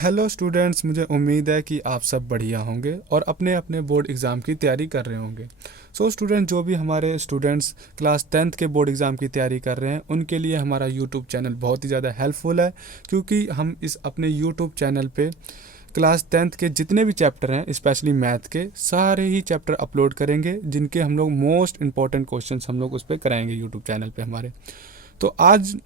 Hello students, मुझे उम्मीद है कि आप सब बढ़िया होंगे और अपने अपने बोर्ड एग्ज़ाम की तैयारी कर रहे होंगे। स्टूडेंट, जो भी हमारे स्टूडेंट्स क्लास 10th के बोर्ड एग्ज़ाम की तैयारी कर रहे हैं उनके लिए हमारा यूट्यूब चैनल बहुत ही ज़्यादा हेल्पफुल है, क्योंकि हम इस अपने यूट्यूब चैनल पे क्लास 10th के जितने भी चैप्टर हैं, स्पेशली मैथ के सारे ही चैप्टर अपलोड करेंगे, जिनके हम लोग मोस्ट इंपॉर्टेंट क्वेश्चंस हम लोग उस पर कराएंगे यूट्यूब चैनल पे हमारे। तो आज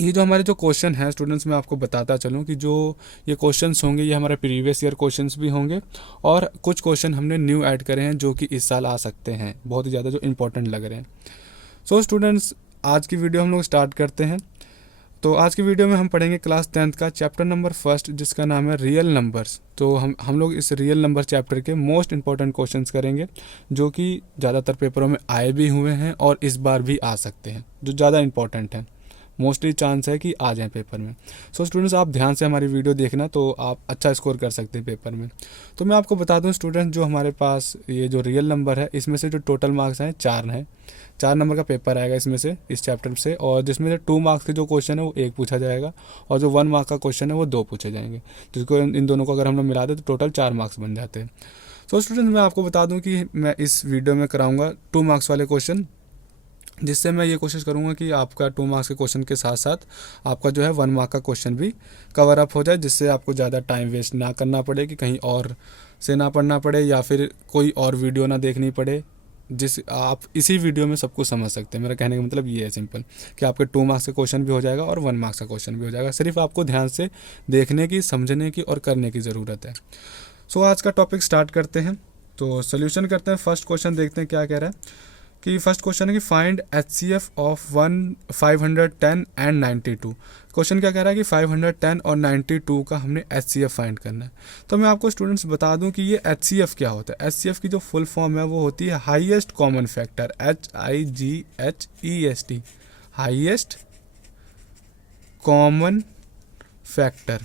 ये जो हमारे जो क्वेश्चन हैं स्टूडेंट्स, मैं आपको बताता चलूँ कि जो ये क्वेश्चंस होंगे ये हमारे प्रीवियस ईयर क्वेश्चंस भी होंगे और कुछ क्वेश्चन हमने न्यू ऐड करे हैं जो कि इस साल आ सकते हैं, बहुत ही ज़्यादा जो इंपॉर्टेंट लग रहे हैं। स्टूडेंट्स, आज की वीडियो हम लोग स्टार्ट करते हैं। तो आज की वीडियो में हम पढ़ेंगे क्लास 10th का चैप्टर नंबर फर्स्ट, जिसका नाम है रियल नंबर्स। तो हम लोग इस रियल नंबर चैप्टर के मोस्ट इंपॉर्टेंट क्वेश्चंस करेंगे, जो कि ज़्यादातर पेपरों में आए भी हुए हैं और इस बार भी आ सकते हैं, जो ज़्यादा इंपॉर्टेंट हैं। मोस्टली चांस है कि आ जाएं पेपर में। स्टूडेंट्स, आप ध्यान से हमारी वीडियो देखना, तो आप अच्छा स्कोर कर सकते हैं पेपर में। तो मैं आपको बता दूं स्टूडेंट, जो हमारे पास ये जो रियल नंबर है, इसमें से जो टोटल मार्क्स हैं 4 हैं। 4 नंबर का पेपर आएगा इसमें से, इस चैप्टर से, और जिसमें से 2 मार्क्स के जो क्वेश्चन है वो 1 पूछा जाएगा और जो 1 मार्क का क्वेश्चन है वो 2 पूछे जाएंगे, जिसको इन दोनों को अगर हम लोग मिला दें तो टोटल 4 मार्क्स बन जाते हैं। स्टूडेंट, मैं आपको बता दूं कि मैं इस वीडियो में कराऊंगा 2 मार्क्स वाले क्वेश्चन, जिससे मैं ये कोशिश करूँगा कि आपका 2 मार्क्स के क्वेश्चन के साथ साथ आपका जो है 1 मार्क का क्वेश्चन भी कवर अप हो जाए, जिससे आपको ज़्यादा टाइम वेस्ट ना करना पड़े, कि कहीं और से ना पढ़ना पड़े या फिर कोई और वीडियो ना देखनी पड़े, जिस आप इसी वीडियो में सब कुछ समझ सकते हैं। मेरा कहने का मतलब ये है सिंपल, कि आपके 2 मार्क्स का क्वेश्चन भी हो जाएगा और 1 मार्क्स का क्वेश्चन भी हो जाएगा। सिर्फ आपको ध्यान से देखने की, समझने की और करने की ज़रूरत है। आज का टॉपिक स्टार्ट करते हैं। तो सोल्यूशन करते हैं। फर्स्ट क्वेश्चन देखते हैं क्या कह रहा है। कि फर्स्ट क्वेश्चन है कि find HCF of 510 and 92। Question क्या कह रहा है कि 510 और 92 का हमने HCF फाइंड करना है। तो मैं आपको स्टूडेंट्स बता दूं कि ये HCF क्या होता है। HCF की जो फुल फॉर्म है वो होती है highest common factor, HIGHEST, highest common factor.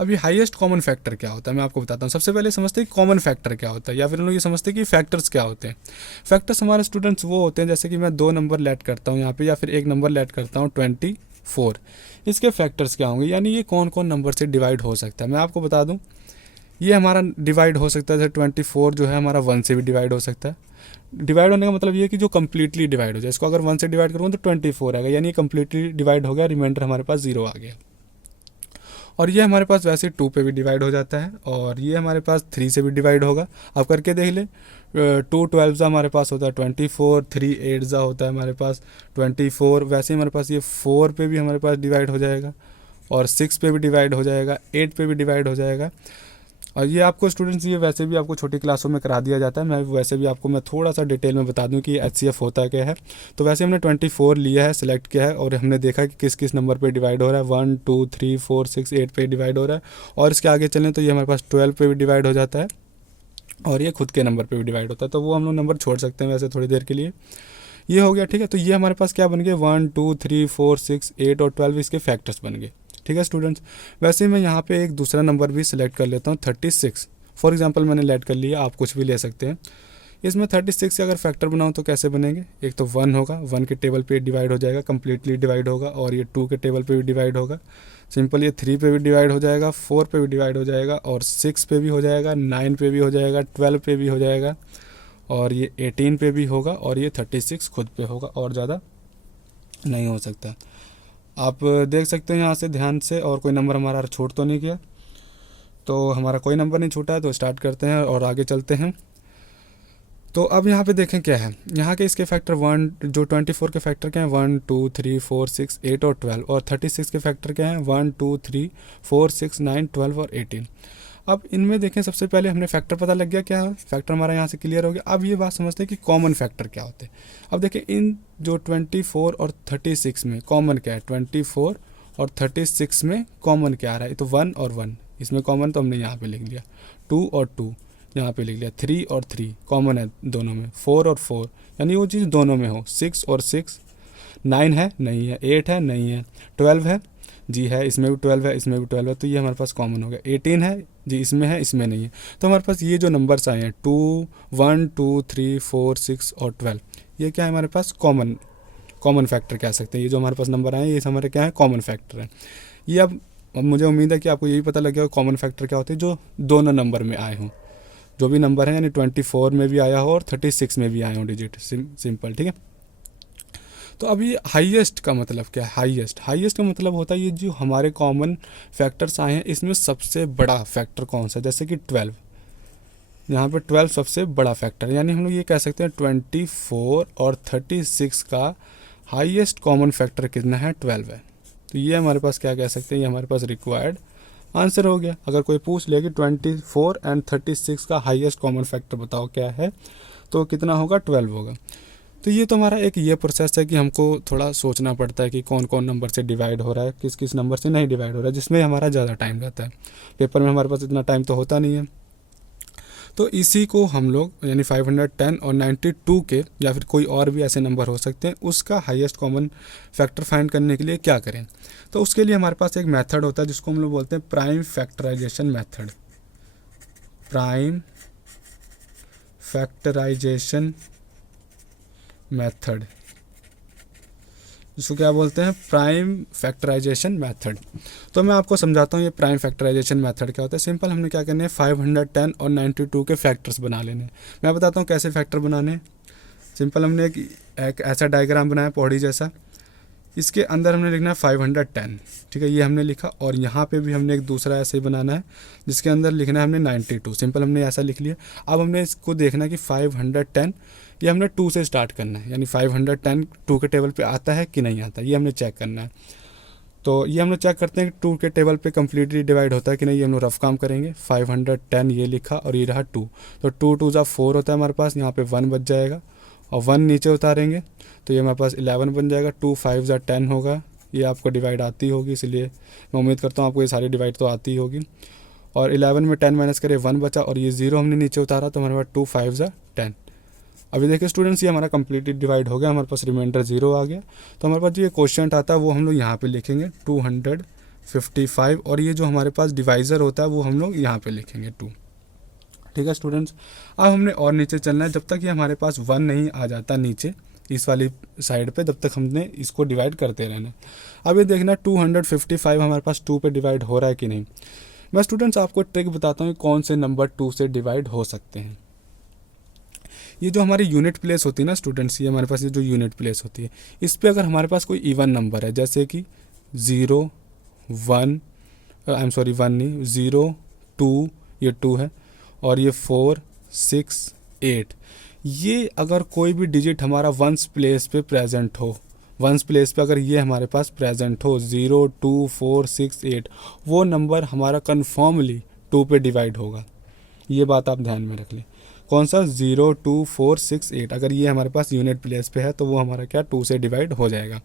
अब ये हाईएस्ट कॉमन फैक्टर क्या होता है मैं आपको बताता हूँ। सबसे पहले समझते हैं कि कॉमन फैक्टर क्या होता है, या फिर हम लोग ये समझते हैं कि फैक्टर्स क्या होते हैं। फैक्टर्स हमारे स्टूडेंट्स वो होते हैं, जैसे कि मैं 2 नंबर लेट करता हूँ यहाँ पे, या फिर एक नंबर लेट करता हूँ 24। इसके फैक्टर्स क्या होंगे, यानी ये कौन कौन नंबर से डिवाइड हो सकता है। मैं आपको बता दूँ, ये हमारा डिवाइड हो सकता है, जैसे 24 जो है हमारा 1 से भी डिवाइड हो सकता है। डिवाइड होने का मतलब ये है कि जो कम्प्लीटली डिवाइड हो जाए। इसको अगर 1 से डिवाइड करूँगा तो 24 आएगा, यानी कम्प्लीटली डिवाइड हो गया, रिमाइंडर हमारे पास 0 आ गया। और ये हमारे पास वैसे 2 पे भी डिवाइड हो जाता है, और ये हमारे पास 3 से भी डिवाइड होगा। आप करके देख ले, 2 12 हमारे पास होता है 24, 3 8 होता है हमारे पास 24। वैसे ही हमारे पास ये 4 पे भी हमारे पास डिवाइड हो जाएगा, और 6 पे भी डिवाइड हो जाएगा, 8 पे भी डिवाइड हो जाएगा। और ये आपको स्टूडेंट्स, ये वैसे भी आपको छोटी क्लासों में करा दिया जाता है। मैं वैसे भी आपको मैं थोड़ा सा डिटेल में बता दूं कि HCF होता क्या है। तो वैसे हमने 24 लिया है, सिलेक्ट किया है, और हमने देखा कि किस किस नंबर पे डिवाइड हो रहा है। 1 2 3 4 6 8 पे डिवाइड हो रहा है। और इसके आगे चलें तो ये हमारे पास 12 पे भी डिवाइड हो जाता है, और ये खुद के नंबर पर भी डिवाइड होता है। तो वो हम लोग नंबर छोड़ सकते हैं वैसे थोड़ी देर के लिए। ये हो गया, ठीक है। तो ये हमारे पास क्या बन गए, 1 2 3 4 6 8 और 12 इसके फैक्टर्स बन गए, ठीक है स्टूडेंट्स। वैसे मैं यहाँ पे एक दूसरा नंबर भी सिलेक्ट कर लेता हूँ, 36। फॉर एग्जांपल मैंने लेट कर लिया, आप कुछ भी ले सकते हैं। इसमें 36 से अगर फैक्टर बनाऊँ तो कैसे बनेंगे। एक तो 1 होगा, 1 के टेबल पे डिवाइड हो जाएगा, कम्प्लीटली डिवाइड होगा, और ये 2 के टेबल पे भी डिवाइड होगा, सिंपल। ये 3 पे भी डिवाइड हो जाएगा, 4 पे भी डिवाइड हो जाएगा, और 6 पे भी हो जाएगा, 9 पे भी हो जाएगा, 12 पे भी हो जाएगा, और ये 18 पे भी होगा, और ये 36 खुद पे होगा, और ज़्यादा नहीं हो सकता। आप देख सकते हैं यहाँ से ध्यान से, और कोई नंबर हमारा छूट तो नहीं गया। तो हमारा कोई नंबर नहीं छूटा है, तो स्टार्ट करते हैं और आगे चलते हैं। तो अब यहाँ पे देखें क्या है। यहाँ के इसके फैक्टर 1, जो 24 के फैक्टर क्या हैं, 1 2 3 4 6 8 और 12, और 36 के फैक्टर क्या हैं, 1 2 3 4 6 9 12 और 18। अब इनमें देखें, सबसे पहले हमने फैक्टर पता लग गया क्या है, फैक्टर हमारा यहाँ से क्लियर हो गया। अब ये बात समझते हैं कि कॉमन फैक्टर क्या होते हैं। अब देखें, इन जो 24 और 36 में कॉमन क्या है, 24 और 36 में कॉमन क्या आ रहा है, तो 1 और 1 इसमें कॉमन, तो हमने यहाँ पे लिख लिया। 2 और 2 यहाँ पे लिख लिया। 3 और 3 कॉमन है दोनों में। 4 और 4 यानी वो चीज़ दोनों में हो। 6 और 6, 9 है नहीं है, 8 है नहीं है, 12 है जी है, इसमें भी 12 है, इसमें भी 12 है, तो ये हमारे पास कॉमन हो गया। 18 है जी, इसमें है, इसमें नहीं है। तो हमारे पास ये जो नंबर्स आए हैं 2 1 2 3 4 6 और 12, ये क्या है हमारे पास कॉमन फैक्टर कह सकते हैं। ये जो हमारे पास नंबर आए हैं ये हमारे क्या है, कॉमन फैक्टर है। ये अब अब मुझे उम्मीद है कि आपको यही पता लग गया कॉमन फैक्टर क्या होते हैं जो दोनों नंबर में आए हों, जो भी नंबर है, यानी 24 में भी आया हो और 36 में भी आए हों डिजिट, सिंपल, ठीक है। तो अब ये हाईएस्ट का मतलब क्या है? हाईएस्ट का मतलब होता है ये जो हमारे कॉमन फैक्टर्स आए हैं इसमें सबसे बड़ा फैक्टर कौन सा है, जैसे कि 12, यहाँ पे 12 सबसे बड़ा फैक्टर है, यानी हम लोग ये कह सकते हैं 24 और 36 का हाईएस्ट कॉमन फैक्टर कितना है? 12 है। तो ये हमारे पास क्या कह सकते हैं, ये हमारे पास रिक्वायर्ड आंसर हो गया। अगर कोई पूछ ले कि 24 एंड 36 का हाईएस्ट कॉमन फैक्टर बताओ क्या है, तो कितना होगा? 12 होगा। तो ये तो हमारा एक ये प्रोसेस है कि हमको थोड़ा सोचना पड़ता है कि कौन कौन नंबर से डिवाइड हो रहा है, किस किस नंबर से नहीं डिवाइड हो रहा है, जिसमें हमारा ज़्यादा टाइम रहता है। पेपर में हमारे पास इतना टाइम तो होता नहीं है। तो इसी को हम लोग यानी 510 और 92 के या फिर कोई और भी ऐसे नंबर हो सकते हैं, उसका हाईएस्ट कॉमन फैक्टर फाइंड करने के लिए क्या करें? तो उसके लिए हमारे पास एक मेथड होता है जिसको हम लोग बोलते हैं prime factorisation method. Prime factorisation method, जिसको क्या बोलते हैं? Prime factorisation method. तो मैं आपको समझाता हूँ ये प्राइम फैक्टराइजेशन मेथड क्या होता है। सिंपल हमने क्या करना है, 510 और 92 के फैक्टर्स बना लेने। मैं बताता हूँ कैसे फैक्टर बनाने। सिंपल हमने एक ऐसा डायग्राम बनाया पौड़ी जैसा, इसके अंदर हमने लिखना है 510, ठीक है, ये हमने लिखा। और यहाँ पे भी हमने एक दूसरा ऐसे ही बनाना है जिसके अंदर लिखना है हमने 92। सिंपल हमने ऐसा लिख लिया। अब हमने इसको देखना है कि 510 ये हमने 2 से स्टार्ट करना है, यानी 510 2 के टेबल पे आता है कि नहीं आता, ये हमने चेक करना है। तो ये हम लोग चेक करते हैं कि 2 के टेबल पे कम्प्लीटली डिवाइड होता है कि नहीं, ये हम लोग रफ काम करेंगे। 510 ये लिखा और ये रहा 2, तो 2 2 जा 4 होता है हमारे पास, यहाँ पे 1 बच जाएगा और 1 नीचे उतारेंगे तो ये हमारे पास 11 बन जाएगा। 2 5 जा 10 होगा, ये आपको डिवाइड आती होगी, इसलिए मैं उम्मीद करता हूँ आपको ये सारी डिवाइड तो आती होगी। और 11 में 10 माइनस करें 1 बचा और ये 0 हमने नीचे उतारा तो हमारे पास 2 5 जा 10। अभी देखिए स्टूडेंट्स, ये हमारा कम्प्लीटली डिवाइड हो गया, हमारे पास रिमाइंडर 0 आ गया। तो हमारे पास जो ये क्वेश्चन आता है वो हम लोग यहाँ पे लिखेंगे 255, और ये जो हमारे पास डिवाइज़र होता है वो हम लोग यहाँ पे लिखेंगे 2। ठीक है स्टूडेंट्स, अब हमने और नीचे चलना है जब तक ये हमारे पास 1 नहीं आ जाता नीचे इस वाली साइड पे, तब तक हमने इसको डिवाइड करते रहना। अब ये देखना 255 हमारे पास 2 पे डिवाइड हो रहा है कि नहीं। मैं स्टूडेंट्स आपको ट्रिक बताता हूँ कौन से नंबर 2 से डिवाइड हो सकते हैं। ये जो हमारी यूनिट प्लेस होती है ना स्टूडेंट्स, ये हमारे पास ये जो यूनिट प्लेस होती है, इस पर अगर हमारे पास कोई इवन नंबर है जैसे कि 0 1 1 नहीं 0 2, ये 2 है, और ये 4 6 8, ये अगर कोई भी डिजिट हमारा वंस प्लेस पे प्रेजेंट हो, वंस प्लेस पे अगर ये हमारे पास प्रेजेंट हो 0 2 4 6 8, वो नंबर हमारा कन्फर्मली 2 पे डिवाइड होगा। ये बात आप ध्यान में रख लें। कौन सा? 0 2 4 6 8, अगर ये हमारे पास यूनिट प्लेस पे है तो वो हमारा क्या 2 से डिवाइड हो जाएगा।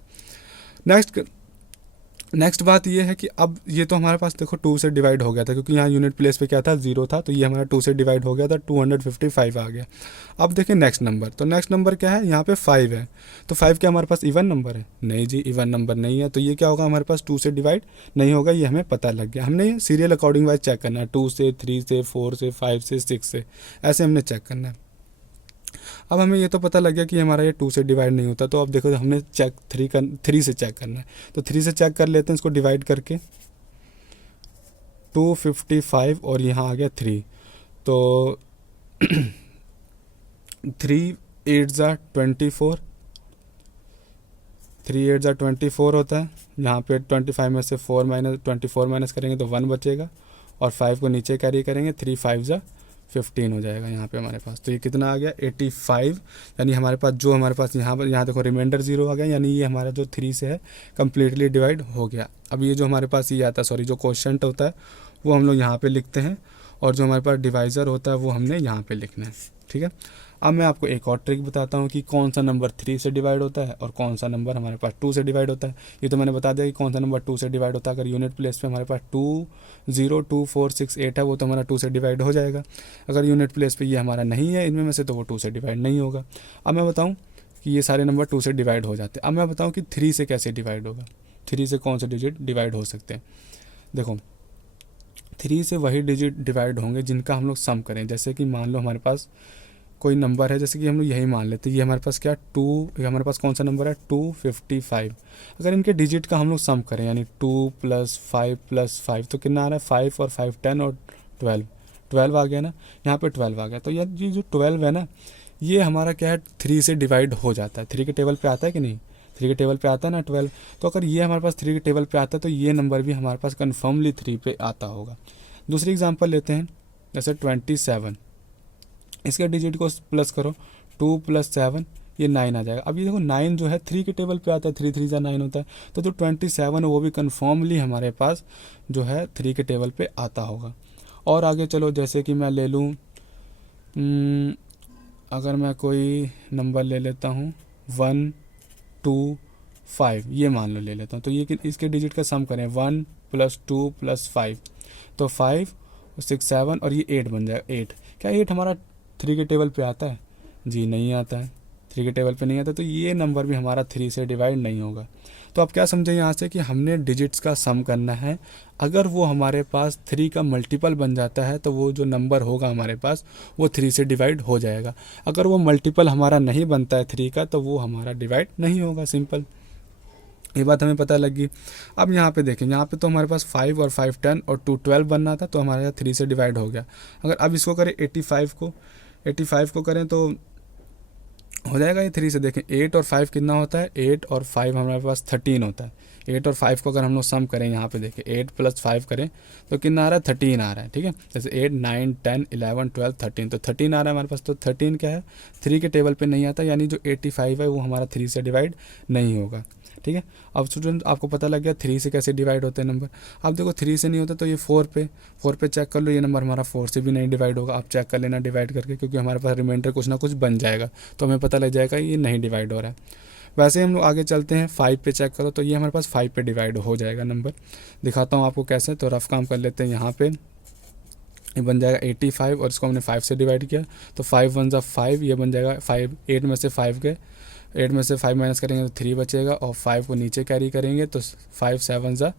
नेक्स्ट बात ये है कि अब ये तो हमारे पास देखो 2 से डिवाइड हो गया था क्योंकि यहाँ यूनिट प्लेस पे क्या था 0 था, तो ये हमारा 2 से डिवाइड हो गया था, 255 आ गया। अब देखिए नेक्स्ट नंबर, तो नेक्स्ट नंबर क्या है? यहाँ पे 5 है, तो 5 क्या हमारे पास इवन नंबर है? नहीं जी, इवन नंबर नहीं है, तो ये क्या होगा हमारे पास 2 से डिवाइड नहीं होगा, ये हमें पता लग गया। हमने ये सीरियल अकॉर्डिंग वाइज चेक करना है, 2 से 3 से 4 से 5 से 6 से, ऐसे हमने चेक करना है। अब हमें ये तो पता लग गया कि हमारा ये 2 से डिवाइड नहीं होता, तो अब देखो हमने चेक 3 से चेक करना है, तो 3 से चेक कर लेते हैं इसको डिवाइड करके। 255 और यहाँ आ गया 3, तो 3 8 जा 24, 3 8 जा 24 होता है। यहाँ पे 25 में से 24 माइनस करेंगे तो 1 बचेगा, और 5 को नीचे कैरी करेंगे, 3 5 जा 15 हो जाएगा यहाँ पे हमारे पास। तो ये कितना आ गया 85, यानी हमारे पास जो हमारे पास यहाँ पर, यहाँ देखो रिमाइंडर 0 आ गया, यानी ये हमारा जो 3 से है कम्प्लीटली डिवाइड हो गया। अब ये जो हमारे पास ये आता है, सॉरी, जो क्वोशंट होता है वो हम लोग यहाँ पे लिखते हैं, और जो हमारे पास डिवाइज़र होता है वो हमने यहाँ पे लिखना है। ठीक है, अब मैं आपको एक और ट्रिक बताता हूँ कि कौन सा नंबर 3 से डिवाइड होता है और कौन सा नंबर हमारे पास 2 से डिवाइड होता है। ये तो मैंने बता दिया कि कौन सा नंबर 2 से डिवाइड होता है। अगर यूनिट प्लेस पे हमारे पास 2 0 2 4 6 8 है, वो तो हमारा 2 से डिवाइड हो जाएगा। अगर यूनिट प्लेस पे ये हमारा नहीं है इनमें से, तो वो 2 से डिवाइड नहीं होगा। अब मैं बताऊँ कि ये सारे नंबर 2 से डिवाइड हो जाते हैं। अब मैं बताऊँ कि 3 से कैसे डिवाइड होगा, 3 से कौन से डिजिट डिवाइड हो सकते हैं। देखो 3 से वही डिजिट डिवाइड होंगे जिनका हम लोग सम करें। जैसे कि मान लो हमारे पास कोई नंबर है, जैसे कि हम लोग यही मान लेते हैं, ये हमारे पास क्या टू, ये हमारे पास कौन सा नंबर है 255। अगर इनके डिजिट का हम लोग सम करें यानी 2 + 5 + 5 तो कितना आ रहा है 5 और 5 10 और 12 आ गया ना, यहाँ पे 12 आ गया। तो यार ये जो 12 है ना, ये हमारा क्या है 3 से डिवाइड हो जाता है। 3 के टेबल पे आता है कि नहीं, 3 के टेबल पे आता है ना 12। तो अगर ये हमारे पास 3 के टेबल पे आता है तो ये नंबर भी हमारे पास कन्फर्मली 3 पे आता होगा। दूसरी एग्जांपल लेते हैं, जैसे 27, इसके डिजिट को प्लस करो, 2 + 7 ये 9 आ जाएगा। अब ये देखो 9 जो है 3 के टेबल पे आता है, 3 3 9 होता है। तो जो 27 है वो भी कन्फर्मली हमारे पास जो है 3 के टेबल पे आता होगा। और आगे चलो, जैसे कि मैं ले लूँ, अगर मैं कोई नंबर ले लेता हूँ 1 2 5, ये मान लो ले लेता हूँ। तो ये इसके डिजिट का सम करें 1 + 2 + 5, तो 5 6 7 और ये 8 बन जाएगा। 8 क्या 8 हमारा 3 के टेबल पे आता है? जी नहीं आता है, 3 के टेबल पे नहीं आता। तो ये नंबर भी हमारा 3 से डिवाइड नहीं होगा। तो आप क्या समझे यहाँ से कि हमने डिजिट्स का सम करना है, अगर वो हमारे पास 3 का मल्टीपल बन जाता है तो वो जो नंबर होगा हमारे पास वो 3 से डिवाइड हो जाएगा। अगर वो मल्टीपल हमारा नहीं बनता है 3 का तो वो हमारा डिवाइड नहीं होगा। सिंपल, ये बात हमें पता लगी। अब यहाँ पे देखें, यहाँ पे तो हमारे पास 5 और 5 10 और 2 12 बनना था, तो हमारे यहाँ 3 से डिवाइड हो गया। अगर अब इसको करें 85 को करें तो हो जाएगा ये 3 से। देखें 8 और 5 कितना होता है, 8 और 5 हमारे पास 13 होता है। 8 और 5 को अगर हम लोग सम करें, यहाँ पे देखें 8 + 5 करें तो कितना आ रहा है 13 आ रहा है। ठीक है, जैसे 8 9 10 11 12 13, तो 13 आ रहा है हमारे पास। तो 13 क्या है 3 के टेबल पे नहीं आता, यानी जो 85 है वो हमारा 3 से डिवाइड नहीं होगा। ठीक है, अब स्टूडेंट आपको पता लग गया 3 से कैसे डिवाइड होते हैं नंबर। अब देखो 3 से नहीं होता तो ये 4 पे चेक कर लो, ये नंबर हमारा 4 से भी नहीं डिवाइड होगा। आप चेक कर लेना डिवाइड करके, क्योंकि हमारे पास रिमाइंडर कुछ ना कुछ बन जाएगा तो हमें पता लग जाएगा ये नहीं डिवाइड हो रहा है। वैसे ही हम लोग आगे चलते हैं, 5 पे चेक करो तो ये हमारे पास 5 पे डिवाइड हो जाएगा नंबर। दिखाता हूँ आपको कैसे, तो रफ काम कर लेते हैं। यहाँ पे ये बन जाएगा 85 और इसको हमने 5 से डिवाइड किया तो 5 1 ज़ा 5, ये बन जाएगा 5। 8 में से 5 गए, 8 में से 5 माइनस करेंगे तो 3 बचेगा और 5 को नीचे कैरी करेंगे तो 5 7 ज़ा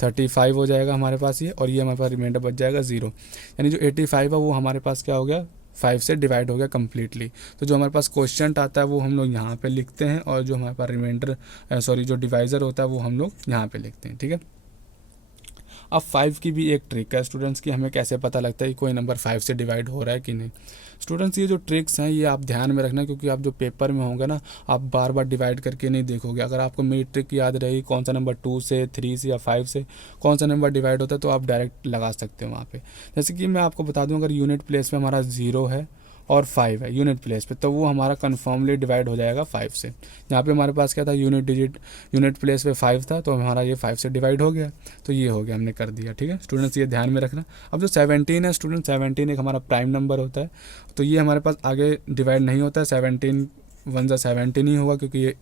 35 हो जाएगा हमारे पास ये, और ये हमारे पास रिमाइंडर बच जाएगा 0। यानी जो 85 है वो हमारे पास क्या हो गया 5 से डिवाइड हो गया कम्प्लीटली। तो जो हमारे पास क्वेश्चन आता है वो हम लोग यहाँ पे लिखते हैं, और जो हमारे पास रिमाइंडर जो डिवाइज़र होता है वो हम लोग यहाँ पे लिखते हैं। ठीक है, अब 5 की भी एक ट्रिक है स्टूडेंट्स की, हमें कैसे पता लगता है कि कोई नंबर 5 से डिवाइड हो रहा है कि नहीं। स्टूडेंट्स ये जो ट्रिक्स हैं ये आप ध्यान में रखना, क्योंकि आप जो पेपर में होंगे ना आप बार बार डिवाइड करके नहीं देखोगे। अगर आपको मेरी ट्रिक याद रही कौन सा नंबर 2 से 3 से या 5 से कौन सा नंबर डिवाइड होता है, तो आप डायरेक्ट लगा सकते हो वहाँ पे। जैसे कि मैं आपको बता दूँ, अगर यूनिट प्लेस पे हमारा 0 है और 5 है यूनिट प्लेस पे, तो वो हमारा कन्फर्मली डिवाइड हो जाएगा 5 से। यहाँ पे हमारे पास क्या था यूनिट प्लेस पे 5 था, तो हमारा ये 5 से डिवाइड हो गया, तो ये हो गया, हमने कर दिया। ठीक है स्टूडेंट्स, ये ध्यान में रखना। अब जो 17 है स्टूडेंट, 17 एक हमारा प्राइम नंबर होता है, तो ये हमारे पास आगे डिवाइड नहीं होता है। 17 1 ज़ा 17 ही होगा, क्योंकि ये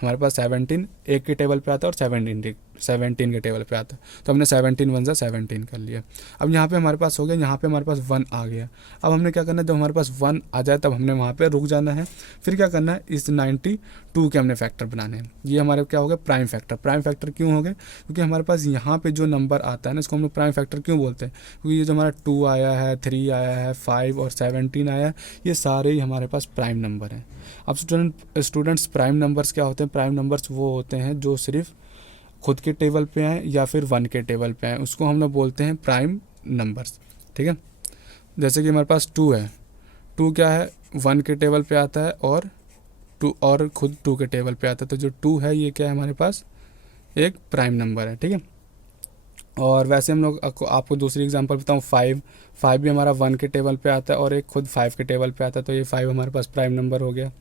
हमारे पास 17 एक के टेबल पे आता है और 17 के टेबल पे आता है, तो हमने 17 1 ज़ा 17 कर लिया। अब यहाँ पे हमारे पास हो गया, यहाँ पे हमारे पास 1 आ गया। अब हमने क्या करना है, जब हमारे पास 1 आ जाए तब हमने वहाँ पे रुक जाना है। फिर क्या करना है, इस 92 के हमने फैक्टर बनाने हैं। ये हमारे क्या हो गया प्राइम फैक्टर। प्राइम फैक्टर क्यों हो गए, क्योंकि हमारे पास यहाँ पे जो नंबर आता है ना इसको हम लोग प्राइम फैक्टर क्यों बोलते हैं, क्योंकि ये जो हमारा 2 आया है, 3 आया है, 5 और 17 आया है, ये सारे ही हमारे पास प्राइम नंबर हैं। अब स्टूडेंट्स प्राइम नंबर्स क्या होते हैं, प्राइम नंबर्स वो होते हैं जो सिर्फ खुद के टेबल पे आए या फिर 1 के टेबल पे आए, उसको हम लोग बोलते हैं प्राइम नंबर्स। ठीक है, जैसे कि हमारे पास 2 है, 2 क्या है 1 के टेबल पे आता है और 2 और खुद 2 के टेबल पे आता है, तो जो 2 है ये क्या है हमारे पास एक प्राइम नंबर है। ठीक है, और वैसे हम लोग आपको दूसरी एग्जांपल बताऊँ, 5 भी हमारा 1 के टेबल पे आता है और एक खुद 5 के टेबल पे आता है, तो ये 5 हमारे पास प्राइम नंबर हो गया।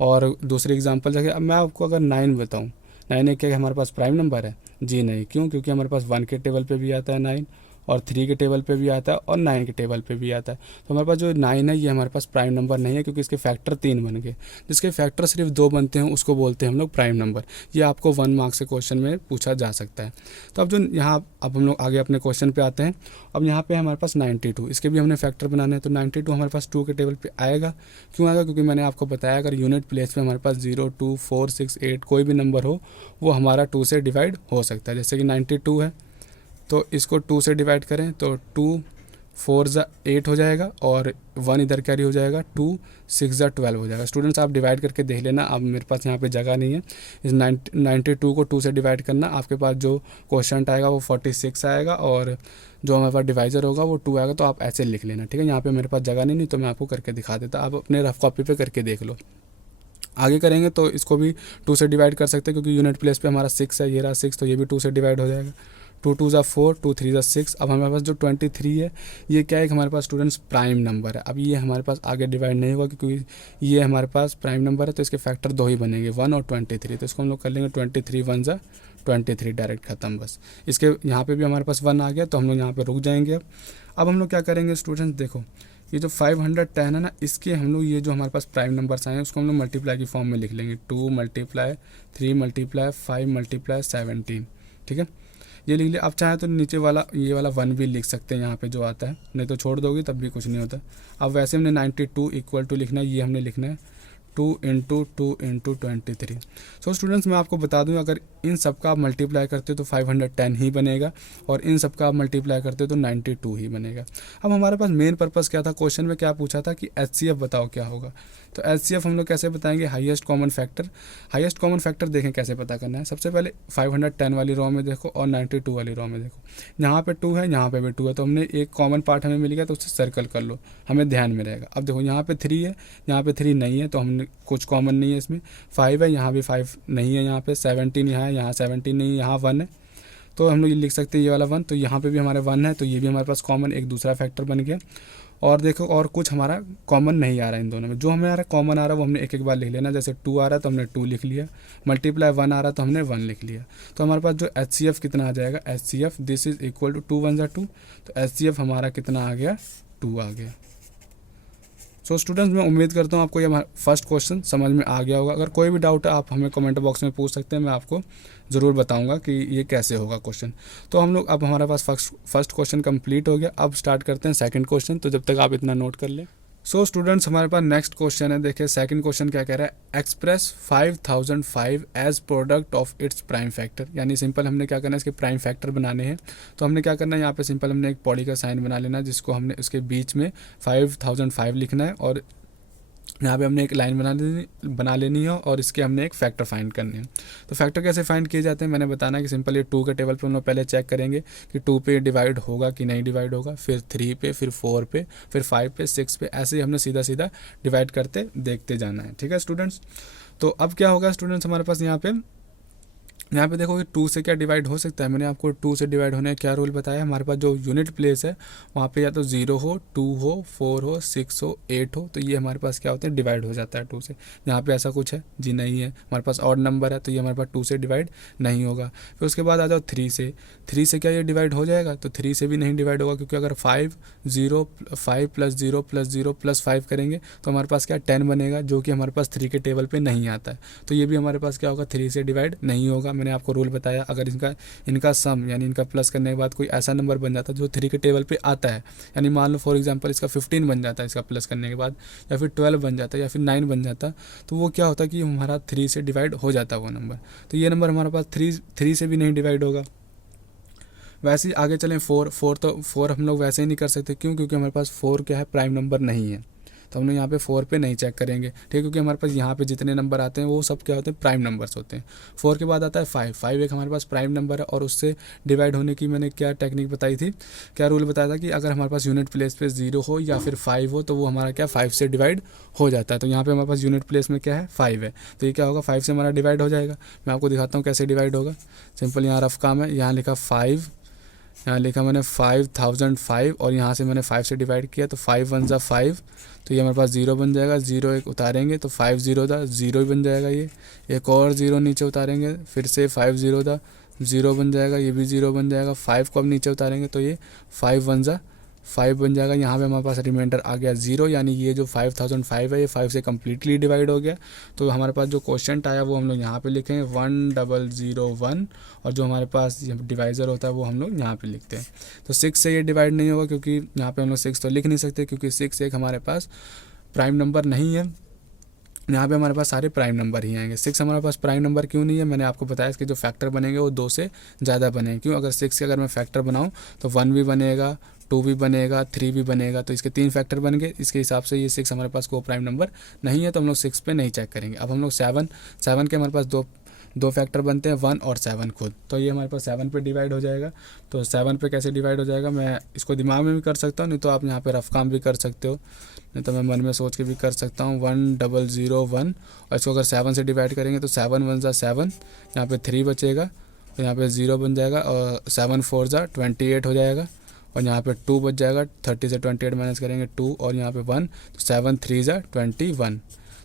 और दूसरी एग्जांपल जैसे अब मैं आपको अगर 9 बताऊँ, 9 एक क्या हमारे पास प्राइम नंबर है? जी नहीं, क्यों? क्योंकि हमारे पास 1 के टेबल पे भी आता है 9 और 3 के टेबल पे भी आता है और 9 के टेबल पे भी आता है, तो हमारे पास जो 9 है ये हमारे पास प्राइम नंबर नहीं है, क्योंकि इसके फैक्टर 3 बन गए। जिसके फैक्टर सिर्फ 2 बनते हैं उसको बोलते हैं हम लोग प्राइम नंबर। ये आपको 1 मार्क से क्वेश्चन में पूछा जा सकता है। तो अब जो यहाँ अब हम लोग आगे अपने क्वेश्चन पे आते हैं। अब यहाँ पे हमारे पास 92, इसके भी हमने फैक्टर बनाने हैं, तो 92 हमारे पास 2 के टेबल पे आएगा। क्यों आएगा? क्योंकि मैंने आपको बताया अगर यूनिट प्लेस पे हमारे पास 0 2 4 6 8 कोई भी नंबर हो वो हमारा 2 से डिवाइड हो सकता है। जैसे कि 92 है तो इसको 2 से डिवाइड करें तो 2 4 ज़ा 8 हो जाएगा और 1 इधर कैरी हो जाएगा, 2 6 ज़ा 12 हो जाएगा। स्टूडेंट्स आप डिवाइड करके देख लेना, अब मेरे पास यहाँ पे जगह नहीं है। इस 92 को 2 से डिवाइड करना, आपके पास जो क्वेश्चन आएगा वो 46 आएगा और जो हमारे पास डिवाइज़र होगा वो 2 आएगा। तो आप ऐसे लिख लेना, ठीक है। यहाँ पे मेरे पास जगह नहीं तो मैं आपको करके दिखा देता, आप अपने रफ कॉपी पे करके देख लो। आगे करेंगे तो इसको भी 2 से डिवाइड कर सकते हैं क्योंकि यूनिट प्लेस पे हमारा 6 है, ये रहा 6, तो ये भी 2 से डिवाइड हो जाएगा। 2 2 ज़ा 4, 2 3 ज़ा 6। अब हमारे पास जो 23 है ये क्या है, हमारे पास स्टूडेंट्स प्राइम नंबर है। अब ये हमारे पास आगे डिवाइड नहीं होगा क्योंकि ये हमारे पास प्राइम नंबर है, तो इसके फैक्टर 2 ही बनेंगे, 1 और 23। तो इसको हम लोग कर लेंगे 23 1 ज़ा 23, डायरेक्ट ख़त्म बस। इसके यहाँ पे भी हमारे पास 1 आ गया तो हम लोग यहाँ पे रुक जाएंगे। अब हम लोग क्या करेंगे स्टूडेंट्स, देखो ये जो 510 है ना, इसके हम लोग ये जो हमारे पास प्राइम नंबर्स आए हैं उसको हम लोग मल्टीप्लाई की फॉर्म में लिख लेंगे। 2 मल्टीप्लाई 3 मल्टीप्लाई 5 मल्टीप्लाई 17, ठीक है, ये लिख लिया। अब चाहे तो नीचे वाला ये वाला 1 भी लिख सकते हैं यहाँ पे जो आता है, नहीं तो छोड़ दोगे तब भी कुछ नहीं होता। अब वैसे हमने 92 इक्वल टू लिखना है, ये हमने लिखना है 2 इंटू 2 इंटू 23। सो स्टूडेंट्स मैं आपको बता दूं, अगर इन सब का आप मल्टीप्लाई करते हो तो 510 ही बनेगा और इन सब का आप मल्टीप्लाई करते हो तो 92 ही बनेगा। अब हमारे पास मेन पर्पस क्या था, क्वेश्चन में क्या पूछा था कि HCF बताओ क्या होगा। तो HCF हम लोग कैसे बताएंगे, highest common factor. Highest common factor देखें कैसे पता करना है। सबसे पहले 510 वाली रो में देखो और 92 वाली रो में देखो, यहाँ पे 2 है, यहाँ पे भी 2 है, तो हमने एक कॉमन पार्ट हमें मिल गया तो उससे सर्कल कर लो, हमें ध्यान में रहेगा। अब देखो यहाँ पे 3 है, यहाँ पे 3 नहीं है तो हमने कुछ कॉमन नहीं है इसमें। 5 है, यहाँ भी 5 नहीं है, यहाँ पे 17 यहाँ 17 नहीं है, यहाँ 1 है, तो हम लोग ये लिख सकते हैं ये वाला 1, तो यहाँ पे भी हमारे 1 है, तो ये भी हमारे पास कॉमन एक दूसरा फैक्टर बन गया। और देखो और कुछ हमारा कॉमन नहीं आ रहा है इन दोनों में, जो हमारा कॉमन आ रहा है वो हमने एक एक बार लिख लेना। जैसे 2 आ रहा है तो हमने 2 लिख लिया, मल्टीप्लाई 1 आ रहा है तो हमने 1 लिख लिया। तो हमारे पास जो HCF कितना आ जाएगा, HCF this is equal to 2 1 2, तो HCF हमारा कितना आ गया, 2 आ गया। सो स्टूडेंट्स मैं उम्मीद करता हूँ आपको ये फर्स्ट क्वेश्चन समझ में आ गया होगा। अगर कोई भी डाउट है आप हमें कमेंट बॉक्स में पूछ सकते हैं, मैं आपको ज़रूर बताऊंगा कि ये कैसे होगा क्वेश्चन। तो हम लोग अब हमारे पास फर्स्ट क्वेश्चन कंप्लीट हो गया। अब स्टार्ट करते हैं सेकंड क्वेश्चन, तो जब तक आप इतना नोट कर लें। सो स्टूडेंट्स हमारे पास नेक्स्ट क्वेश्चन है, देखिए सेकंड क्वेश्चन क्या कह रहा है, express 5005 as product of its prime factor. यानी सिंपल हमने क्या करना है, इसके प्राइम फैक्टर बनाने हैं। तो हमने क्या करना है, यहाँ पे सिंपल हमने एक पॉली का साइन बना लेना है, जिसको हमने उसके बीच में 5005 लिखना है और यहाँ पे हमने एक लाइन बना लेनी है और इसके हमने एक फैक्टर फाइंड करने हैं। तो फैक्टर कैसे फाइंड किए जाते हैं मैंने बताना है कि सिंपल ये 2 के टेबल पे हम लोग पहले चेक करेंगे कि 2 पे डिवाइड होगा कि नहीं डिवाइड होगा, फिर 3 पे, फिर 4 पे, फिर 5 पे, 6 पे, ऐसे ही हमने सीधा सीधा डिवाइड करते देखते जाना है, ठीक है स्टूडेंट्स। तो अब क्या होगा स्टूडेंट्स, हमारे पास यहाँ पे देखो कि 2 से क्या डिवाइड हो सकता है। मैंने आपको 2 से डिवाइड होने का क्या रूल बताया, हमारे पास जो यूनिट प्लेस है वहाँ पे या तो 0 हो, 2 हो, 4 हो, 6 हो, 8 हो, तो ये हमारे पास क्या होता है, डिवाइड हो जाता है 2 से। यहाँ पे ऐसा कुछ है जी नहीं है, हमारे पास ऑड नंबर है तो ये हमारे पास 2 से डिवाइड नहीं होगा। फिर उसके बाद आ जाओ 3 से, 3 से क्या ये डिवाइड हो जाएगा, तो 3 से भी नहीं डिवाइड होगा क्योंकि अगर 5 0 5 प्लस 0 प्लस 0 प्लस 5 करेंगे तो हमारे पास क्या 10 बनेगा, जो कि हमारे पास 3 के टेबल पर नहीं आता है। तो ये भी हमारे पास क्या होगा, 3 से डिवाइड नहीं होगा। मैंने आपको रूल बताया, अगर इनका सम यानी इनका प्लस करने के बाद कोई ऐसा नंबर बन जाता है जो 3 के टेबल पे आता है, यानी मान लो फॉर एग्जांपल इसका 15 बन जाता है इसका प्लस करने के बाद, या फिर 12 बन जाता है, या फिर 9 बन जाता, तो वो क्या होता है कि हमारा 3 से डिवाइड हो जाता है वो नंबर। तो ये नंबर हमारे पास 3 से भी नहीं डिवाइड होगा। वैसे ही आगे चलें 4 तो 4 हम लोग वैसे ही नहीं कर सकते, क्यों, क्योंकि हमारे पास 4 क्या है, प्राइम नंबर नहीं है, तो हम लोग यहाँ पे 4 पे नहीं चेक करेंगे, ठीक है, क्योंकि हमारे पास यहाँ पे जितने नंबर आते हैं वो सब क्या होते हैं, प्राइम नंबर्स होते हैं। 4 के बाद आता है 5 एक हमारे पास प्राइम नंबर है और उससे डिवाइड होने की मैंने क्या टेक्निक बताई थी, क्या रूल बताया था कि अगर हमारे पास यूनिट प्लेस पे 0 हो या फिर 5 हो तो वो हमारा क्या 5 से डिवाइड हो जाता है। तो यहाँ पे हमारे पास यूनिट प्लेस में क्या है 5 है, तो ये क्या होगा 5 से हमारा डिवाइड हो जाएगा। मैं आपको दिखाता हूँ कैसे डिवाइड होगा। सिंपल यहाँ रफ काम है, यहाँ लिखा 5, यहाँ लिखा मैंने 5005 और यहाँ से मैंने 5 से डिवाइड किया, तो 5 1 ज़ा 5, तो ये हमारे पास 0 बन जाएगा, 0 एक उतारेंगे तो 5 0 था, 0 ही बन जाएगा। ये एक और 0 नीचे उतारेंगे, फिर से 5 0 था, 0 बन जाएगा, ये भी 0 बन जाएगा। 5 को अब नीचे उतारेंगे तो ये 5 1 ज़ा 5 बन जाएगा। यहाँ पे हमारे पास रिमाइंडर आ गया 0, यानी ये जो 5005 है ये 5 से कम्प्लीटली डिवाइड हो गया। तो हमारे पास जो क्वेश्चन आया वो हम लोग यहाँ पे लिखें 1001, और जो हमारे पास डिवाइज़र होता है वो हम लोग यहाँ पे लिखते हैं। तो 6 से ये डिवाइड नहीं होगा क्योंकि यहाँ पे हम लोग 6 तो लिख नहीं सकते, क्योंकि 6 एक हमारे पास प्राइम नंबर नहीं है। यहाँ पे हमारे पास सारे प्राइम नंबर ही आएंगे। 6 हमारे पास प्राइम नंबर क्यों नहीं है, मैंने आपको बताया इसके जो फैक्टर बनेंगे वो 2 से ज़्यादा बनेंगे। क्यों, अगर 6 के अगर मैं फैक्टर बनाऊँ तो 1 भी बनेगा, 2 भी बनेगा, 3 भी बनेगा, तो इसके 3 फैक्टर बन गए। इसके हिसाब से ये 6 हमारे पास को प्राइम नंबर नहीं है, तो हम लोग 6 पे नहीं चेक करेंगे। अब हम लोग 7 के हमारे पास दो फैक्टर बनते हैं, 1 और 7 खुद, तो ये हमारे पास 7 पे डिवाइड हो जाएगा। तो 7 पे कैसे डिवाइड हो जाएगा, मैं इसको दिमाग में भी कर सकता हूँ, नहीं तो आप यहाँ पे रफ काम भी कर सकते हो, नहीं तो मैं मन में सोच के भी कर सकता हूँ। 1001 और इसको अगर 7 से डिवाइड करेंगे तो 7 1 ज़ा 7, यहाँ पे 3 बचेगा, तो यहाँ पे 0 बन जाएगा, और 7 4 ज़ा 28 हो जाएगा, और यहाँ पे 2 बच जाएगा, 30 से 28 माइनस करेंगे 2, और यहाँ पे 1, तो 7 3 ज़ा 21।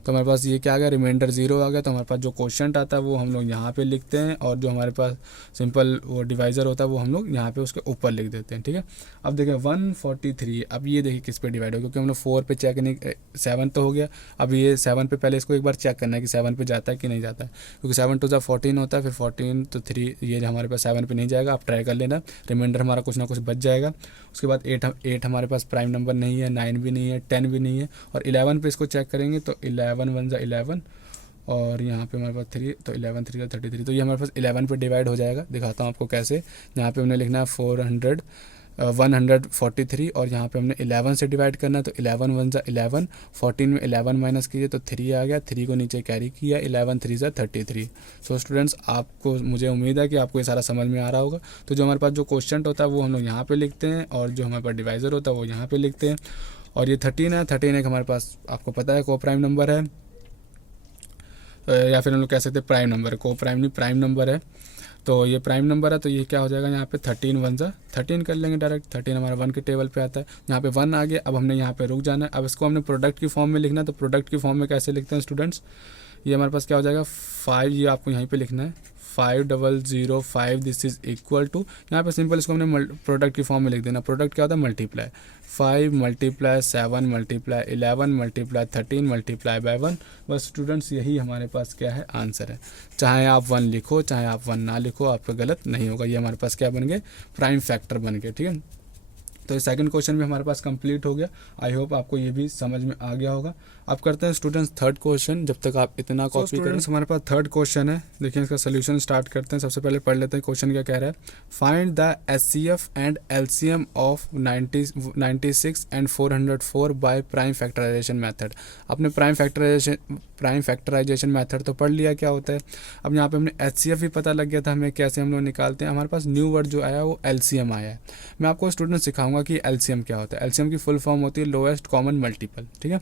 तो हमारे पास ये क्या आ गया, रिमाइंडर 0 आ गया। तो हमारे पास जो क्वोशंट आता है वो हम लोग यहाँ पे लिखते हैं, और जो हमारे पास सिंपल वो डिवाइज़र होता है वो हम लोग यहाँ पे उसके ऊपर लिख देते हैं, ठीक है। अब देखिए 143, अब ये देखिए किस पे डिवाइड हो, क्योंकि हम लोग 4 पे चेक नहीं, 7 तो हो गया, अब ये 7 पे पहले इसको एक बार चेक करना है कि 7 पे जाता है कि नहीं जाता है, क्योंकि 7 2 14 होता है, फिर 14 तो 3, ये हमारे पास 7 पे नहीं जाएगा। आप ट्राई कर लेना, रिमाइंडर हमारा कुछ ना कुछ बच जाएगा। उसके बाद 8 हमारे पास प्राइम नंबर नहीं है, 9 भी नहीं है, 10 भी नहीं है, और 11 पे इसको चेक करेंगे तो 11 1 ज़ा 11, और यहाँ पे हमारे पास 3, तो 11 3 ज़ा 33, तो ये हमारे पास 11 पे डिवाइड हो जाएगा। दिखाता हूँ आपको कैसे। यहाँ पे हमने लिखना है 143, और यहाँ पे हमने 11 से डिवाइड करना है, तो 11 1 ज़ा 11, 14 में 11 माइनस कीजिए तो 3 आ गया, 3 को नीचे कैरी किया, 11 3 ज़ा 33। सो स्टूडेंट्स, आपको, मुझे उम्मीद है कि आपको ये सारा समझ में आ रहा होगा। तो जो हमारे पास जो क्वेश्चन होता है वो हम लोग यहाँ पे लिखते हैं, और जो हमारे पास डिवाइज़र होता है वो यहाँ पे लिखते हैं। और ये 13 है, 13 एक हमारे पास आपको पता है को प्राइम नंबर है, या फिर हम लोग कह सकते हैं प्राइम नंबर है, को प्राइम नहीं प्राइम नंबर है। तो ये प्राइम नंबर है, तो ये क्या हो जाएगा, यहाँ पे 13 1 ज़ा 13 कर लेंगे डायरेक्ट। 13 हमारा 1 के टेबल पे आता है, यहाँ पे 1 आ गया। अब हमने यहाँ पे रुक जाना है। अब इसको हमने प्रोडक्ट की फॉर्म में लिखना है, तो प्रोडक्ट की फॉर्म में कैसे लिखते हैं स्टूडेंट्स, ये हमारे पास क्या हो जाएगा 5, ये आपको यहीं पे लिखना है 5005, दिस इज इक्वल टू, यहाँ पे सिंपल इसको हमने प्रोडक्ट की फॉर्म में लिख देना। प्रोडक्ट क्या होता है, multiply, 5 multiply 7 multiply 11 multiply 13 multiply by 1। बस स्टूडेंट्स, यही हमारे पास क्या है, आंसर है। चाहे आप 1 लिखो, चाहे आप 1 ना लिखो, आपका गलत नहीं होगा। ये हमारे पास क्या बन गए, प्राइम फैक्टर बन गए, ठीक है। तो ये सेकंड क्वेश्चन भी हमारे पास कंप्लीट हो गया। आई होप आपको ये भी समझ में आ गया होगा। अब करते हैं स्टूडेंट्स थर्ड क्वेश्चन, जब तक आप इतना कॉपी करें। हमारे पास थर्ड क्वेश्चन है, देखिए इसका सोल्यूशन स्टार्ट करते हैं। सबसे पहले पढ़ लेते हैं क्वेश्चन क्या कह रहा है। Find the HCF and LCM of 96 and 404 by prime factorisation method. आपने प्राइम फैक्टराइजेशन मेथड तो पढ़ लिया क्या होता है। अब यहाँ पे हमने HCF भी पता लग गया था हमें कैसे हम लोग निकालते हैं। हमारे पास न्यू वर्ड जो आया वो LCM आया है। मैं आपको स्टूडेंट सिखाऊंगा कि LCM क्या होता है। LCM की फुल फॉर्म होती है लोएस्ट कॉमन मल्टीपल, ठीक है।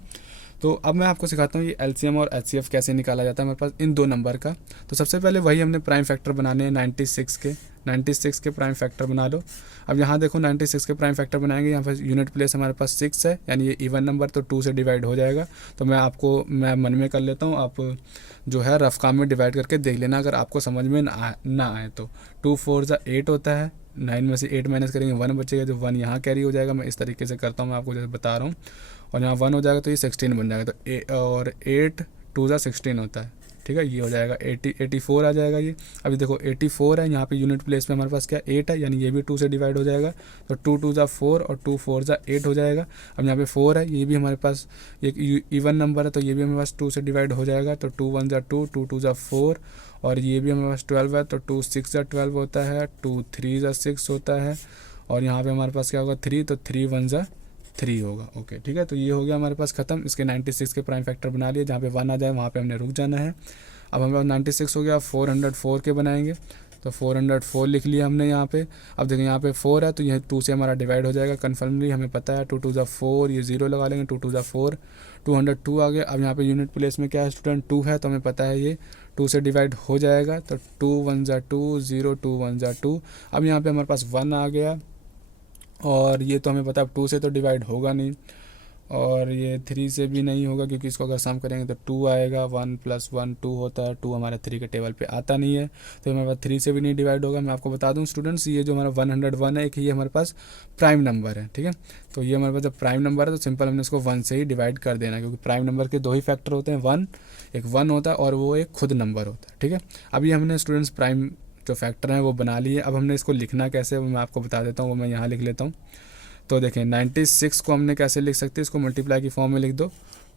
तो अब मैं आपको सिखाता हूँ ये LCM और HCF कैसे निकाला जाता है हमारे पास इन दो नंबर का। तो सबसे पहले वही हमने प्राइम फैक्टर बनाने हैं 96 के प्राइम फैक्टर बना लो। अब यहाँ देखो 96 के प्राइम फैक्टर बनाएंगे, यहाँ पर यूनिट प्लेस हमारे पास 6 है, यानी ये इवन नंबर, तो 2 से डिवाइड हो जाएगा। तो मैं मन में कर लेता हूँ, आप जो है रफ काम में डिवाइड करके देख लेना अगर आपको समझ में ना आए तो। 2 4 ज़ा 8 होता है, 9 में से 8 माइनस करेंगे 1 बचेगा, जो 1 यहाँ कैरी हो जाएगा। मैं इस तरीके से करता हूँ, मैं आपको जैसे बता रहा हूँ। और यहाँ 1 हो जाएगा तो ये 16 बन जाएगा। तो और 8 2 ज़ा 16 होता है, ठीक है। ये हो जाएगा 84 आ जाएगा ये। अभी देखो 84 है, यहाँ पे यूनिट प्लेस में हमारे पास क्या 8 है, यानी ये भी 2 से डिवाइड हो जाएगा। तो 2 2 ज़ा 4 और 2 4 ज़ा 8 हो जाएगा। अब यहाँ पे 4 है, ये भी हमारे पास एक इवन नंबर है, तो ये भी हमारे पास 2 से डिवाइड हो जाएगा। तो 2 1 ज़ा 2, 2 2 ज़ा 4, और ये भी हमारे पास 12 है, तो 2 6 ज़ा 12 होता है, 2 3 ज़ा 6 होता है, और यहाँ पे हमारे पास क्या होगा 3, तो 3 1 ज़ा 3 होगा। ओके, ठीक है। तो ये हो गया हमारे पास ख़त्म। इसके 96 के प्राइम फैक्टर बना लिए, जहाँ पे 1 आ जाए वहाँ पे हमने रुक जाना है। अब हमारे पास 96 हो गया, 404 के बनाएंगे, तो 404 लिख लिया हमने यहाँ पे। अब देखिए यहाँ पे 4 है, तो यह 2 से हमारा डिवाइड हो जाएगा कन्फर्मली, हमें पता है। 2 2 ज़ा 4, ये 0 लगा लेंगे, 2 2 ज़ा 4, 202 आ गया। अब यहाँ पे यूनिट प्लेस में क्या है स्टूडेंट 2 है, तो हमें पता है ये 2 से डिवाइड हो जाएगा। तो 2 1 ज़ा 2, 0 2 1 ज़ा 2। अब यहाँ पे हमारे पास 1 आ गया, और ये तो हमें पता है 2 से तो डिवाइड होगा नहीं, और ये 3 से भी नहीं होगा, क्योंकि इसको अगर सम करेंगे तो 2 आएगा। 1 + 1 2 होता है, 2 हमारे 3 के टेबल पे आता नहीं है, तो हमारे पास 3 से भी नहीं डिवाइड होगा। मैं आपको बता दूं स्टूडेंट्स, ये जो हमारा 101 है, एक ये हमारे पास प्राइम नंबर है, ठीक है। तो ये हमारे पास जब प्राइम नंबर है तो सिंपल हमने इसको 1 से ही डिवाइड कर देना, क्योंकि प्राइम नंबर के 2 ही फैक्टर होते हैं, एक 1 होता है और वो एक खुद नंबर होता है, ठीक है। अभी हमने स्टूडेंट्स प्राइम जो फैक्टर हैं वो बना लिए। अब हमने इसको लिखना कैसे वो मैं आपको बता देता हूँ, वो मैं यहाँ लिख लेता हूँ। तो देखें 96 को हमने कैसे लिख सकते हैं, इसको मल्टीप्लाई की फॉर्म में लिख दो।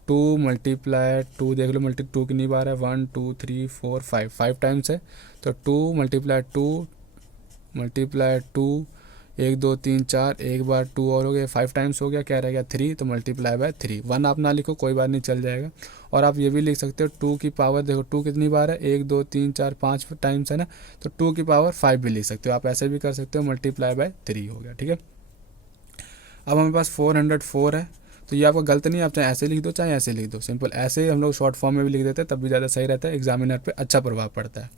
2 × 2 देख लो, 2 कितनी बार है, 1 2 3 4 5 टाइम्स है। तो 2 × 2 × 2, 1 2 3 4, एक बार 2 और हो गया, 5 टाइम्स हो गया, क्या रह गया 3, तो मल्टीप्लाई बाय 3। 1 आप ना लिखो कोई बात नहीं, चल जाएगा। और आप ये भी लिख सकते हो 2 की पावर, देखो 2 कितनी बार है, 1 2 3 4 5 टाइम्स है ना, तो 2 की पावर 5 भी लिख सकते हो आप, ऐसे भी कर सकते हो, मल्टीप्लाई बाय 3 हो गया। ठीक है, अब हमारे पास 404 है, तो ये आपका गलत नहीं है, आप चाहे ऐसे लिख दो चाहे ऐसे लिख दो, सिंपल ऐसे हम लोग शॉर्ट फॉर्म में भी लिख देते हैं, तब भी ज़्यादा सही रहता है, एग्जामिनर पे अच्छा प्रभाव पड़ता है।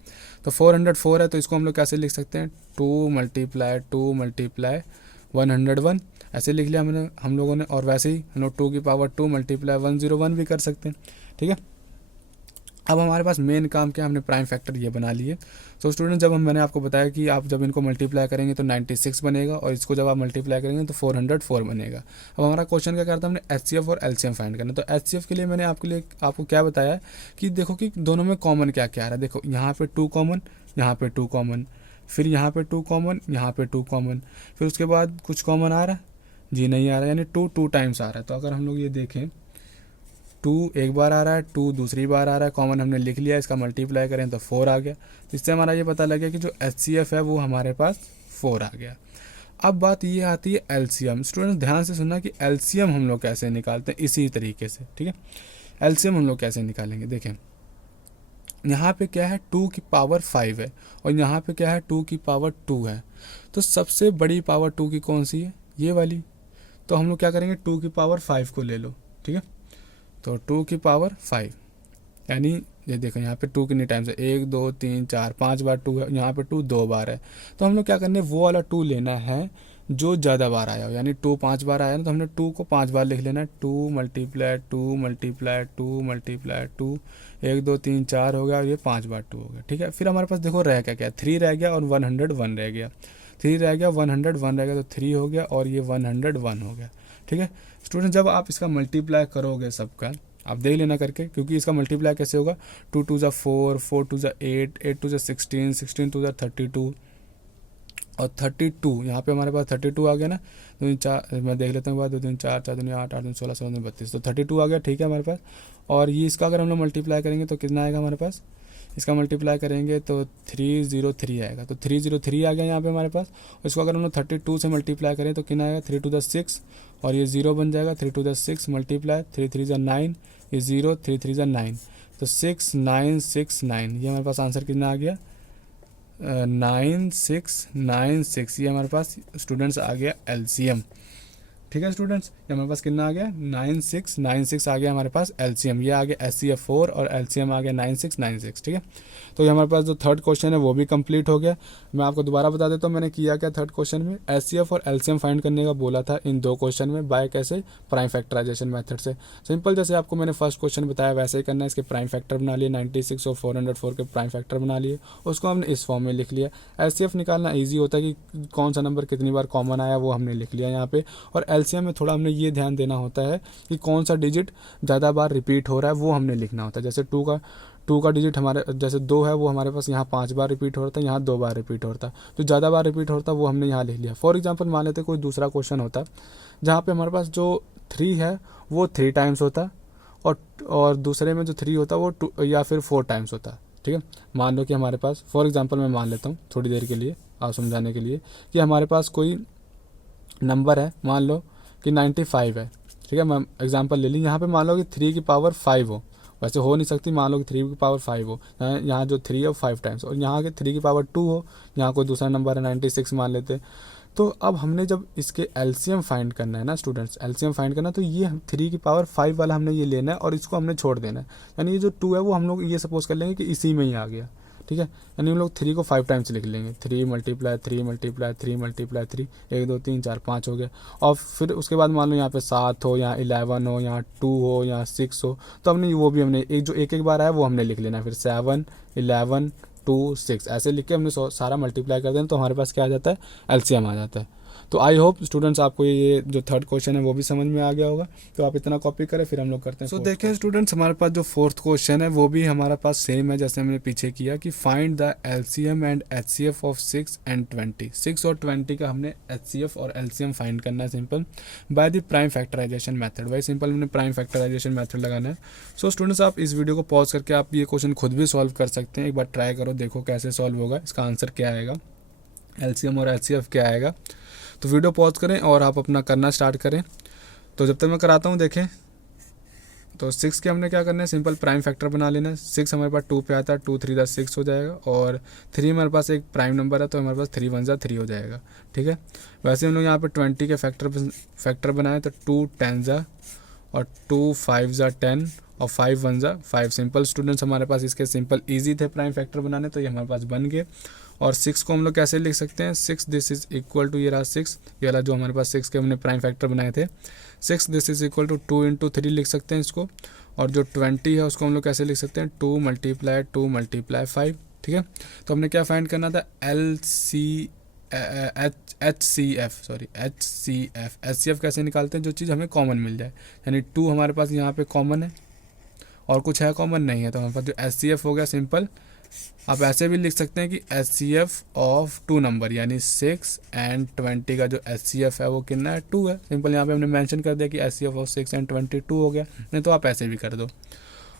तो 404 है, तो इसको हम लोग कैसे लिख सकते हैं, 2 मल्टीप्लाई 101, ऐसे लिख लिया हमने हम लोगों ने। और वैसे ही हम लोग 2 की पावर 2 मल्टीप्लाई 101 भी कर सकते हैं। ठीक है, अब हमारे पास मेन काम क्या है, हमने प्राइम फैक्टर ये बना लिए। तो स्टूडेंट जब मैंने आपको बताया कि आप जब इनको मल्टीप्लाई करेंगे तो 96 बनेगा, और इसको जब आप मल्टीप्लाई करेंगे तो 404 बनेगा। अब हमारा क्वेश्चन क्या करता है, हमने एचसीएफ और एलसीएम फाइंड करना। तो एचसीएफ के लिए मैंने आपको क्या बताया कि देखो कि दोनों में कॉमन क्या क्या आ रहा है। देखो यहाँ पे 2 कॉमन, यहाँ पे 2 कॉमन, फिर यहाँ पे 2 कॉमन, यहाँ पे 2 कॉमन, फिर उसके बाद कुछ कॉमन आ रहा है जी, नहीं आ रहा है, यानी 2 टाइम्स आ रहा है। तो अगर हम लोग ये देखें, 2 एक बार आ रहा है, 2 दूसरी बार आ रहा है, कॉमन हमने लिख लिया, इसका मल्टीप्लाई करें तो 4 आ गया। तो इससे हमारा ये पता लग गया कि जो एचसीएफ है वो हमारे पास 4 आ गया। अब बात ये आती है एलसीएम। स्टूडेंट्स ध्यान से सुनना कि एलसीएम हम लोग कैसे निकालते हैं, इसी तरीके से। ठीक है, एलसीएम हम लोग कैसे निकालेंगे, देखें यहाँ पे क्या है 2 की पावर 5 है, और यहाँ पे क्या है 2 की पावर 2 है। तो सबसे बड़ी पावर 2 की कौन सी है, ये वाली। तो हम लोग क्या करेंगे, 2 की पावर 5 को ले लो। ठीक है, तो 2 की पावर 5, यानी ये देखो यहाँ पे 2 कितनी टाइम्स है, 1 2 3 4 5 बार 2 है, यहाँ पे 2 2 बार है। तो हम लोग क्या करने, वो वाला 2 लेना है जो ज़्यादा बार आया हो, यानी 2 5 बार आया ना, तो हमने 2 को 5 बार लिख लेना है। 2 मल्टीप्लाई 2 मल्टीप्लाई 2 मल्टीप्लाई 2, 1 2 3 4 हो गया, और ये 5 बार 2 हो गया। ठीक है, फिर हमारे पास देखो रह क्या क्या, 3 रह गया और 101 रह गया, 3 रह गया 101 रह गया, तो 3 हो गया और ये 101 हो गया। ठीक है स्टूडेंट, जब आप इसका मल्टीप्लाई करोगे सबका, आप देख लेना करके, क्योंकि इसका मल्टीप्लाई कैसे होगा, 2 2 ज़ा 4, 4 2 ज़ा 8, 8 2 ज़ा 16, 16 2 ज़ा 32, और 32 यहाँ पे हमारे पास 32 आ गया ना। 2 4 मैं देख लेता हूँ, बाद 2 3 4 4 2 8 8 2 16 16 32, तो 32 आ गया। ठीक है हमारे पास, और ये इसका अगर हम लोग मल्टीप्लाई करेंगे तो कितना आएगा हमारे पास, इसका मल्टीप्लाई करेंगे तो 303 आएगा। तो 303 आ गया यहाँ पे हमारे पास। और इसको अगर हम लोग 32 से मल्टीप्लाई करें तो कितना आएगा, 3 2 ज़ा 6, और ये 0 बन जाएगा, 3 2 ज़ा 6 मल्टीप्लाई 3 3 ज़ा 9, ये 0 3 3 ज़ा 9, तो 6 9 6 9, ये हमारे पास आंसर कितना आ गया, 9696। ये हमारे पास स्टूडेंट्स आ गया एलसीएम। ठीक है स्टूडेंट्स, ये हमारे पास कितना आ गया, 9696 आ गया हमारे पास एलसीएम। ये आ गया एचसीएफ 4 और एलसीएम आ गया 9696। ठीक है, तो ये हमारे पास जो थर्ड क्वेश्चन है वो भी कंप्लीट हो गया। मैं आपको दोबारा बता देता हूँ मैंने किया क्या थर्ड क्वेश्चन में, एचसीएफ और एलसीएम फाइंड करने का बोला था इन 2 क्वेश्चन में, बाय कैसे, प्राइम फैक्टराइजेशन मेथड से। सिंपल, जैसे आपको मैंने फर्स्ट क्वेश्चन बताया वैसे ही करना है। इसके प्राइम फैक्टर बना लिए 96 और 404 के प्राइम फैक्टर बना लिए, उसको हमने इस फॉर्म में लिख लिया। एचसीएफ निकालना ईजी होता है कि कौन सा नंबर कितनी बार कॉमन आया, वो हमने लिख लिया यहाँ पे। और एलसीएम में थोड़ा हमने ये ध्यान देना होता है कि कौन सा डिजिट ज़्यादा बार रिपीट हो रहा है, वो हमने लिखना होता है। जैसे 2 का डिजिट हमारे, जैसे 2 है वो हमारे पास यहाँ 5 बार रिपीट हो रहा था, यहाँ 2 बार रिपीट होता है, तो ज़्यादा बार रिपीट होता है वो हमने यहाँ लिख लिया। फॉर एग्जांपल मान लेते कोई दूसरा क्वेश्चन होता जहाँ पे हमारे पास जो 3 है वो 3 टाइम्स होता, और दूसरे में जो 3 होता वो 2 या फिर 4 टाइम्स होता। ठीक है, मान लो कि हमारे पास, फॉर एग्जांपल मैं मान लेता हूँ थोड़ी देर के लिए आप समझाने के लिए, कि हमारे पास कोई नंबर है, मान लो कि 95 है। ठीक है, मैं एग्जांपल ले ली, यहाँ पे मान लो कि 3 की पावर 5 हो, वैसे हो नहीं सकती, मान लो कि 3 की पावर 5 हो, यहाँ जो 3 है वो 5 टाइम्स, और यहाँ के 3 की पावर 2 हो, यहाँ कोई दूसरा नंबर है 96 मान लेते। तो अब हमने जब इसके एलसीएम फाइंड करना है ना स्टूडेंट्स, एलसीएम फाइंड करना, तो ये 3 की पावर 5 वाला हमने ये लेना है और इसको हमने छोड़ देना है। यानी ये जो 2 है वो हम लोग ये सपोज कर लेंगे कि इसी में ही आ गया। ठीक है, यानी हम लोग 3 को 5 टाइम्स लिख लेंगे, 3 मल्टीप्लाई 3 मल्टीप्लाई 3 मल्टीप्लाई 3, 1 2 3 4 5 हो गया। और फिर उसके बाद मान लो यहाँ पे 7 हो, यहाँ 11 हो, यहाँ 2 हो, यहाँ 6 हो, तो हमने वो भी हमने एक बार आया वो हमने लिख लेना है। फिर 7 11 2 6 ऐसे लिख के हमने सारा मल्टीप्लाई कर देना, तो हमारे पास क्या आ जाता है, एलसीएम आ जाता है। तो आई होप स्टूडेंट्स आपको ये जो थर्ड क्वेश्चन है वो भी समझ में आ गया होगा, तो आप इतना कॉपी करें, फिर हम लोग करते हैं। सो देखिए स्टूडेंट्स, हमारे पास जो फोर्थ क्वेश्चन है वो भी हमारे पास सेम है जैसे हमने पीछे किया, कि find the LCM and HCF of 6 and 20। 6 और 20 का हमने एचसीएफ और एलसीएम फाइंड करना है simple by the prime factorisation method. वही सिंपल हमने प्राइम फैक्टराइजेशन मेथड लगाना है। सो स्टूडेंट्स, आप इस वीडियो को पॉज करके आप ये क्वेश्चन खुद भी सॉल्व कर सकते हैं, एक बार ट्राई करो, देखो कैसे सॉल्व होगा, इसका आंसर क्या आएगा, एलसीएम और एचसीएफ क्या आएगा। तो वीडियो पॉज करें और आप अपना करना स्टार्ट करें। तो जब तक मैं कराता हूँ देखें। तो 6 के हमने क्या करना है, सिंपल प्राइम फैक्टर बना लेना है। 6 हमारे पास 2 पे आता है, 2 3 6 हो जाएगा, और 3 हमारे पास एक प्राइम नंबर है तो हमारे पास 3 1 3 हो जाएगा। ठीक है, वैसे हम लोग यहाँ पे 20 के फैक्टर बनाए तो 2 10 और 2 5 10 और 5 1 5। सिंपल स्टूडेंट्स हमारे पास इसके सिंपल ईजी थे प्राइम फैक्टर बनाने, तो ये हमारे पास बन गए। और 6 को हम लोग कैसे लिख सकते हैं, 6 दिस इज इक्वल टू, ये रहा 6, ये वाला जो हमारे पास 6 के हमने प्राइम फैक्टर बनाए थे, 6 this is equal to 2 into 3 लिख सकते हैं इसको। और जो 20 है उसको हम लोग कैसे लिख सकते हैं, 2 मल्टीप्लाई 5। ठीक है, तो हमने क्या फाइंड करना था, एच सी एफ कैसे निकालते हैं, जो चीज़ हमें कॉमन मिल जाए। यानी 2 हमारे पास यहाँ पे कॉमन है और कुछ है कॉमन नहीं है, तो हमारे पास जो एच सी एफ हो गया सिंपल। आप ऐसे भी लिख सकते हैं कि H C F of 2 number, यानी 6 एंड 20 का जो एच सी एफ है वो कितना है, 2 है। सिंपल यहाँ पे हमने मेंशन कर दिया कि H C F of 6 and 20 2 हो गया, नहीं तो आप ऐसे भी कर दो।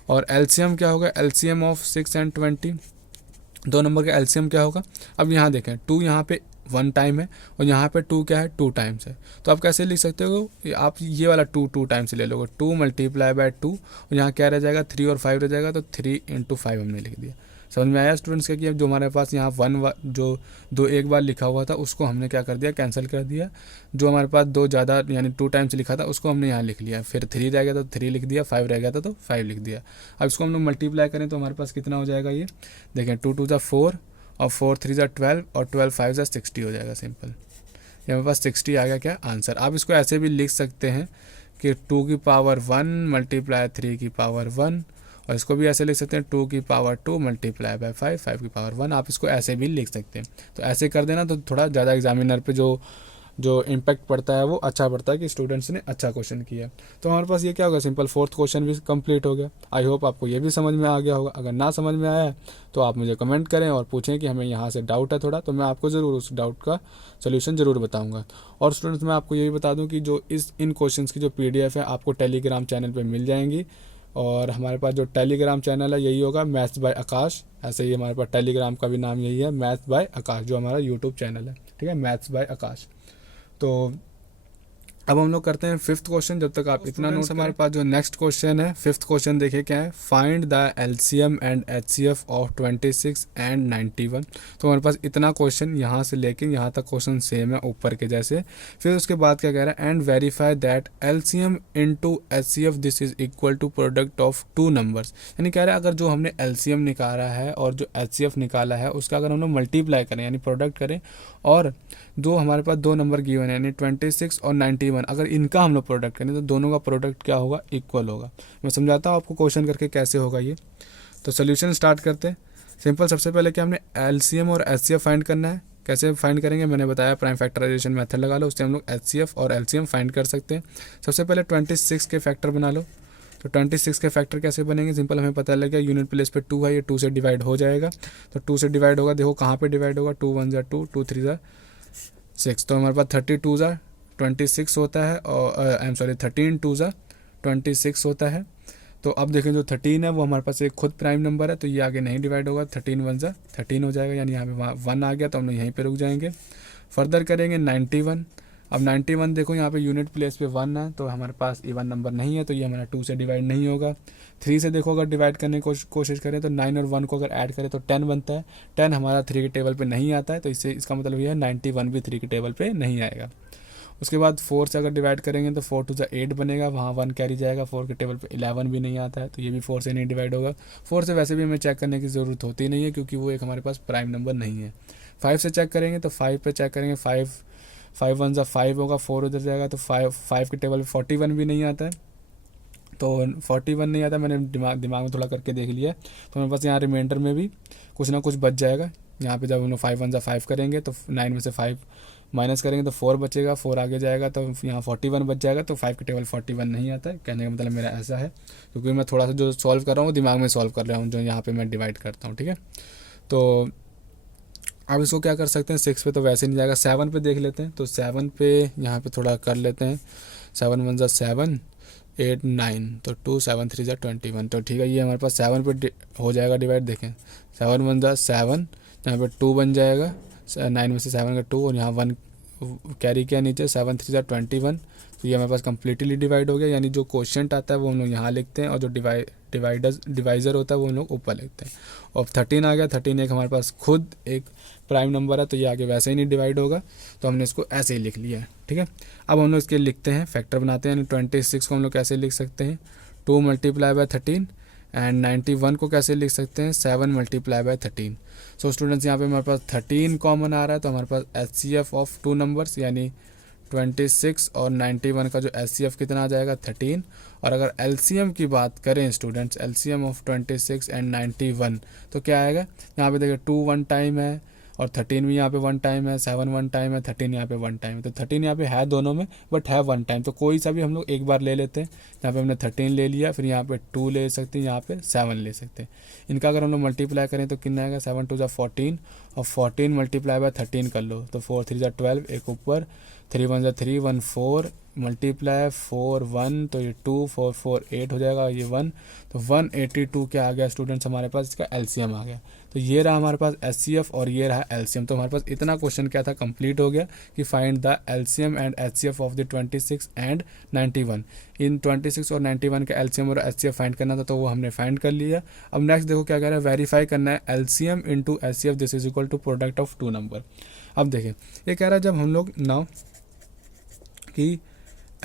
और एलसीएम क्या होगा, एलसीएम ऑफ 6 एंड 20, 2 नंबर का एलसीएम क्या होगा। अब यहाँ देखें 2 यहाँ पे 1 टाइम है और यहाँ पे 2 क्या है, 2 टाइम्स है। तो आप कैसे लिख सकते हो, आप ये वाला 2 टाइम्स ले लोगे, 2 मल्टीप्लाई बाय 2, और यहाँ क्या रह जाएगा, 3 और 5 रह जाएगा, तो 3 इंटू 5 हमने लिख दिया। समझ में आया स्टूडेंट्स क्या, कि अब जो हमारे पास यहाँ 1 जो 2 एक बार लिखा हुआ था उसको हमने क्या कर दिया, कैंसिल कर दिया। जो हमारे पास 2 ज़्यादा यानी 2 टाइम्स लिखा था उसको हमने यहाँ लिख लिया, फिर 3 रह गया तो 3 लिख दिया, 5 रह गया था तो 5 लिख दिया। अब इसको हम लोग मल्टीप्लाई करें तो हमारे पास कितना हो जाएगा, ये देखें 2 2 4 और 4 3 12 और 12 5 60 हो जाएगा। सिंपल ये हमारे पास 60 आ गया क्या आंसर। आप इसको ऐसे भी लिख सकते हैं कि 2 की पावर 1 मल्टीप्लाई 3 की पावर 1, और इसको भी ऐसे लिख सकते हैं 2 की पावर 2 मल्टीप्लाई बाय 5, 5 की पावर 1। आप इसको ऐसे भी लिख सकते हैं। तो ऐसे कर देना तो थोड़ा ज़्यादा एग्जामिनर पे जो इम्पैक्ट पड़ता है वो अच्छा पड़ता है कि स्टूडेंट्स ने अच्छा क्वेश्चन किया। तो हमारे पास ये क्या होगा, सिंपल 4th क्वेश्चन भी कंप्लीट हो गया। आई होप आपको ये भी समझ में आ गया होगा। अगर ना समझ में आया तो आप मुझे कमेंट करें और पूछें कि हमें यहाँ से डाउट है थोड़ा, तो मैं आपको ज़रूर उस डाउट का सोल्यूशन ज़रूर बताऊँगा। और स्टूडेंट्स मैं आपको ये भी बता दूँ कि जो इन क्वेश्चन की जो PDF है आपको टेलीग्राम चैनल पर मिल जाएंगी। और हमारे पास जो टेलीग्राम चैनल है यही होगा, मैथ्स बाय आकाश। ऐसे ही हमारे पास टेलीग्राम का भी नाम यही है, मैथ्स बाय आकाश, जो हमारा यूट्यूब चैनल है। ठीक है, मैथ्स बाय आकाश। तो अब हम लोग करते हैं 5th क्वेश्चन। जब तक आप इतना नोट, हमारे पास जो नेक्स्ट क्वेश्चन है 5th क्वेश्चन देखिए क्या है, find the LCM and HCF of 26 and 91। तो हमारे पास इतना क्वेश्चन यहाँ से लेके यहाँ तक क्वेश्चन सेम है ऊपर के जैसे। फिर उसके बाद क्या कह रहा है, and verify that LCM into HCF this is equal to product of 2 numbers. यानी कह रहा है अगर जो हमने एलसीएम निकाला है और जो एचसीएफ निकाला है उसका अगर हम लोग मल्टीप्लाई करें यानी प्रोडक्ट करें, और जो हमारे पास 2 नंबर गिवन है यानी 26 और 91, अगर इनका हम लोग प्रोडक्ट करें तो दोनों का प्रोडक्ट क्या होगा, इक्वल होगा। मैं समझाता हूँ आपको क्वेश्चन करके कैसे होगा ये। तो सोल्यूशन स्टार्ट करते हैं। सिंपल सबसे पहले क्या हमने एलसीएम और एचसीएफ फाइंड करना है। कैसे फाइंड करेंगे, मैंने बताया प्राइम फैक्टराइजेशन मेथड लगा लो, उससे हम लोग एचसीएफ और एलसीएम फाइंड कर सकते हैं। सबसे पहले 26 के फैक्टर बना लो। तो 26 के फैक्टर कैसे बनेंगे, सिंपल हमें पता लग गया यूनिट प्लेस पे 2 है, ये 2 से डिवाइड हो जाएगा। तो 2 से डिवाइड होगा, देखो कहाँ पे डिवाइड होगा, 2 1 2, 2 3 6। तो हमारे पास 32 26 होता है, और आई एम सॉरी 13 2 26 होता है। तो अब देखें जो 13 है वो हमारे पास एक खुद प्राइम नंबर है, तो ये आगे नहीं डिवाइड होगा, 13 1 13 हो जाएगा, यानी यहाँ पे 1 आ गया, तो हम लोग यहीं पे रुक जाएंगे। फर्दर करेंगे 91। अब 91 देखो यहाँ पे यूनिट प्लेस पे 1 है, तो हमारे पास इवन नंबर नहीं है, तो ये हमारा 2 से डिवाइड नहीं होगा। 3 से देखो अगर डिवाइड करने की कोशिश करें तो 9 और 1 को अगर ऐड करें तो 10 बनता है। 10 हमारा 3 के टेबल पे नहीं आता है, तो इसका मतलब ये है 91 भी 3 के टेबल पे नहीं आएगा। उसके बाद 4 से अगर डिवाइड करेंगे तो 4 2 8 बनेगा, वहाँ 1 कैरी जाएगा, 4 के टेबल पे 11 भी नहीं आता है, तो ये भी 4 से नहीं डिवाइड होगा। 4 से वैसे भी हमें चेक करने की ज़रूरत होती नहीं है क्योंकि वो एक हमारे पास प्राइम नंबर नहीं है। 5 से चेक करेंगे तो 5 पे चेक करेंगे, 5 1 5 होगा, 4 उधर जाएगा, तो 5 के टेबल पे 41 भी नहीं आता है, तो 41 नहीं आता। मैंने दिमाग में थोड़ा करके देख लिया, तो मेरे पास यहाँ रिमाइंडर में भी कुछ ना कुछ बच जाएगा। यहाँ पे जब हम लोग 5 1 5 करेंगे तो 9 में से 5 माइनस करेंगे तो 4 बचेगा, 4 आगे जाएगा तो यहाँ 41 बच जाएगा, तो 5 के टेबल 41 नहीं आता है। कहने का मतलब मेरा ऐसा है, क्योंकि मैं थोड़ा सा जो सॉल्व कर रहा हूँ दिमाग में सॉल्व कर रहा हूँ, जो यहाँ पे मैं डिवाइड करता हूँ। ठीक है, तो अब इसको क्या कर सकते हैं, 6 पे तो वैसे नहीं जाएगा, 7 पे देख लेते हैं। तो 7 पे यहाँ पे थोड़ा कर लेते हैं, 7 1 7 8 9, तो 2 7 3 21। तो ठीक है, ये हमारे पास 7 पे हो जाएगा डिवाइड। देखें 7 1 7, यहाँ पे 2 बन जाएगा, 9 में से 7 का 2, और यहाँ 1 कैरी किया नीचे, 7 3 21, तो ये हमारे पास कम्प्लीटली डिवाइड हो गया। यानी जो क्वोशिएंट आता है वो हम लोग यहाँ लिखते हैं और जो डिवाइज़र होता है वो हम लोग ऊपर लिखते हैं। और 13 आ गया, 13 एक हमारे पास खुद एक प्राइम नंबर है, तो ये आगे वैसे ही नहीं डिवाइड होगा, तो हमने इसको ऐसे ही लिख लिया है। ठीक है, अब हम लोग इसके लिखते हैं, फैक्टर बनाते हैं। यानी 26 को हम लोग कैसे लिख सकते हैं, 2 × 13, एंड 91 को कैसे लिख सकते हैं, 7 × 13। सो स्टूडेंट्स यहाँ पे हमारे पास 13 कॉमन आ रहा है, तो हमारे पास HCF ऑफ 2 नंबर्स यानी 26 और 91 का जो HCF कितना आ जाएगा, 13। और अगर LCM की बात करें स्टूडेंट्स, LCM ऑफ 26 एंड 91, तो क्या आएगा, यहाँ पे देखिए 2 1 टाइम है और 13 भी यहाँ पे 1 टाइम है, 7 1 टाइम है, 13 यहाँ पे 1 टाइम है। तो 13 यहाँ पे है दोनों में, बट है 1 टाइम, तो कोई सा भी हम लोग एक बार ले लेते हैं। यहाँ पे हमने 13 ले लिया, फिर यहाँ पे 2 ले सकते हैं, यहाँ पे 7 ले सकते हैं। इनका अगर हम लोग मल्टीप्लाई करें तो कितना आएगा, 7 2 14, और 14 × 13 कर लो तो 4 3 12, एक ऊपर 3 1 3 1 4 मल्टीप्लाई 4 1, तो ये 2 4 4 8 हो जाएगा, ये 1, तो 182 क्या आ गया स्टूडेंट्स हमारे पास, इसका LCM आ गया। तो ये रहा हमारे पास HCF और ये रहा LCM। तो हमारे पास इतना क्वेश्चन क्या था, कंप्लीट हो गया कि find the LCM and HCF of the 26 and 91। इन 26 और 91 का LCM और HCF फाइंड करना था, तो वो हमने फाइंड कर लिया। अब नेक्स्ट देखो क्या कह रहा है, वेरीफाई करना है LCM into HCF, this is equal to product of 2 number. अब देखें ये कह रहा है जब हम लोग नाउ कि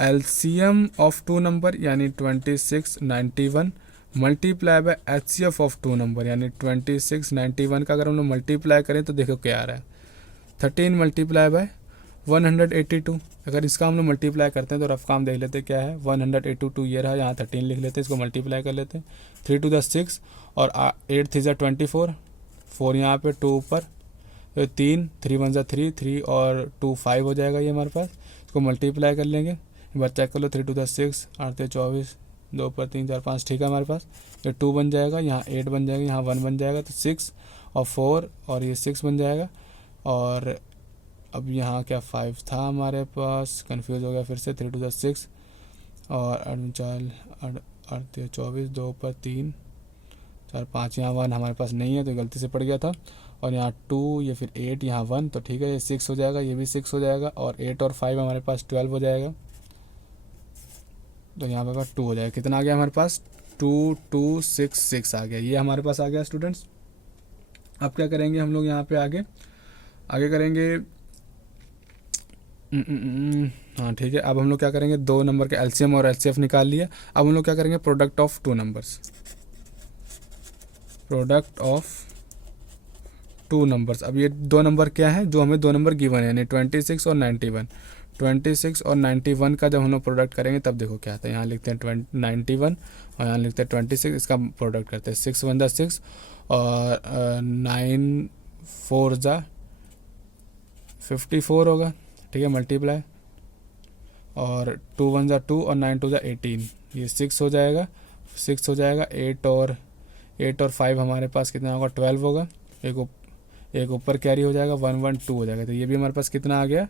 LCM ऑफ 2 नंबर यानी 26 91 multiply by HCF of 2 number यानी 26 91 का अगर हम लोग मल्टीप्लाई करें तो देखो क्या आ रहा है, 13 मल्टीप्लाई बाय 182। अगर इसका हम लोग मल्टीप्लाई करते हैं तो रफ काम देख लेते हैं क्या है, 182 ये रहा, यहाँ 13 लिख लेते हैं, इसको मल्टीप्लाई कर लेते हैं, 3 2 6 और 8 3 24, 4 यहाँ पे 2 ऊपर, 3 3 1 3 3 और 2 5 हो जाएगा ये हमारे पास। इसको मल्टीप्लाई कर लेंगे, एक बार चेक कर लो, 3 2 6 8 24, 2 पर 3 4 5, ठीक है हमारे पास। ये 2 बन जाएगा, यहाँ 8 बन जाएगा, यहाँ 1 बन जाएगा, तो 6 और 4 और ये 6 बन जाएगा। और अब यहाँ क्या 5 था हमारे पास, कंफ्यूज हो गया फिर से, 3 2 6 और 8 24, 2 पर 3 4 5, यहाँ 1 हमारे पास नहीं है तो गलती से पड़ गया था, और यहाँ 2, ये फिर 8, यहाँ 1, तो ठीक है ये 6 हो जाएगा, ये भी 6 हो जाएगा, और 8 और 5 हमारे पास 12 हो जाएगा, तो यहाँ पे 2 हो जाएगा। कितना आ गया हमारे पास, 2 2 6 6 आ गया, ये हमारे पास आ गया स्टूडेंट्स। अब क्या करेंगे हम लोग यहाँ पे आगे करेंगे, हाँ ठीक है। अब हम लोग क्या करेंगे, 2 नंबर के LCM और HCF निकाल लिया। अब हम लोग क्या करेंगे, product of 2 numbers, product of 2 numbers. अब ये 2 नंबर क्या है, जो हमें 2 नंबर गिवन है, यानी 26 और 91। 26 और 91 का जब हम लोग प्रोडक्ट करेंगे तब देखो क्या आता है, यहाँ लिखते हैं 91 और यहाँ लिखते हैं 26, इसका प्रोडक्ट करते हैं, 6 1 6 और 9 4 54 होगा, ठीक है, मल्टीप्लाई, और 2 1 2 और 9 2 18, ये 6 हो जाएगा, 6 हो जाएगा, 8 और 5 हमारे पास कितना होगा, 12 होगा, एक ऊपर कैरी हो जाएगा, 1 1 2 हो जाएगा, तो ये भी हमारे पास कितना आ गया,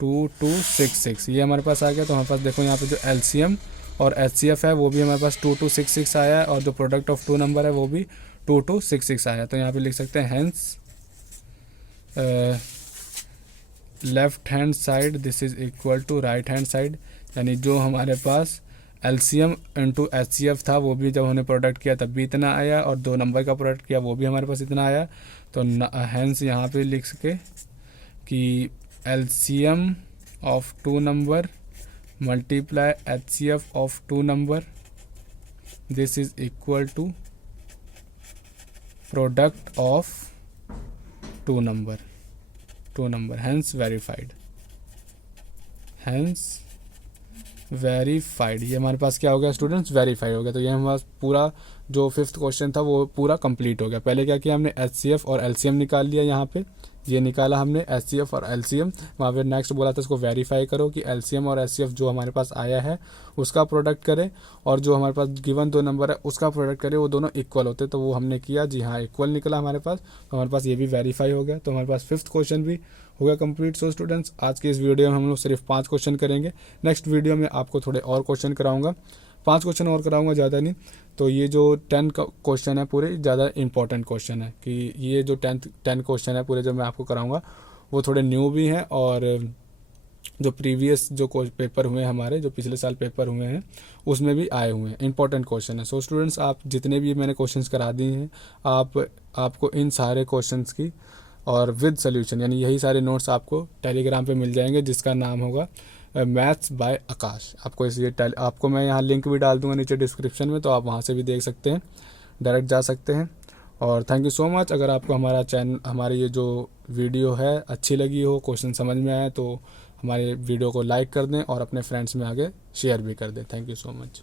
2 2 6 6, ये हमारे पास आ गया। तो हमारे पास देखो यहाँ पे जो LCM और HCF है वो भी हमारे पास 2 2 6 6 आया है, और जो प्रोडक्ट ऑफ 2 नंबर है वो भी 2 2 6 6 आया है। तो यहाँ पे लिख सकते हैं hence left hand side this is equal to right hand side, यानी जो हमारे पास LCM इंटू HCF था वो भी जब हमने प्रोडक्ट किया तब भी इतना आया, और 2 नंबर का प्रोडक्ट किया वो भी हमारे पास इतना आया। तो हैंस यहाँ पे लिख सके कि LCM of 2 number multiply HCF of 2 number this is equal to product of 2 number hence verified, ये हमारे पास क्या हो गया स्टूडेंट्स, वेरीफाइड हो गया। तो ये हमारे पास पूरा जो 5th क्वेश्चन था वो पूरा कंप्लीट हो गया। पहले क्या किया हमने, HCF और LCM निकाल लिया, यहाँ पे ये निकाला हमने HCF और LCM, वहाँ पे नेक्स्ट बोला था इसको वेरीफाई करो कि LCM और HCF जो हमारे पास आया है उसका प्रोडक्ट करे, और जो हमारे पास गिवन 2 नंबर है उसका प्रोडक्ट करे, वो दोनों इक्वल होते, तो वो हमने किया, जी हाँ इक्वल निकला हमारे पास, तो हमारे पास ये भी वेरीफाई हो गया। तो हमारे पास 5th क्वेश्चन भी हो गया कंप्लीट। सो स्टूडेंट्स आज के इस वीडियो में हम लोग सिर्फ 5 क्वेश्चन करेंगे, नेक्स्ट वीडियो में आपको थोड़े और क्वेश्चन कराऊंगा, 5 क्वेश्चन और कराऊंगा, ज़्यादा नहीं। तो ये जो 10 क्वेश्चन है पूरे ज़्यादा इंपॉर्टेंट क्वेश्चन है, कि ये जो 10 क्वेश्चन है पूरे जो मैं आपको कराऊंगा वो थोड़े न्यू भी हैं और जो प्रीवियस जो पेपर हुए हैं हमारे, जो पिछले साल पेपर हुए हैं उसमें भी आए हुए हैं, इंपॉर्टेंट क्वेश्चन है। सो स्टूडेंट्स, आप जितने भी मैंने क्वेश्चंस करा दिए हैं, आपको इन सारे क्वेश्चंस की और विद सोल्यूशन यानी यही सारे नोट्स आपको टेलीग्राम पे मिल जाएंगे, जिसका नाम होगा मैथ्स बाय आकाश। आपको मैं यहाँ लिंक भी डाल दूंगा नीचे डिस्क्रिप्शन में, तो आप वहाँ से भी देख सकते हैं, डायरेक्ट जा सकते हैं। और थैंक यू सो मच। अगर आपको हमारी ये जो वीडियो है अच्छी लगी हो, क्वेश्चन समझ में आए, तो हमारे वीडियो को लाइक कर दें और अपने फ्रेंड्स में आगे शेयर भी कर दें। Thank you so much.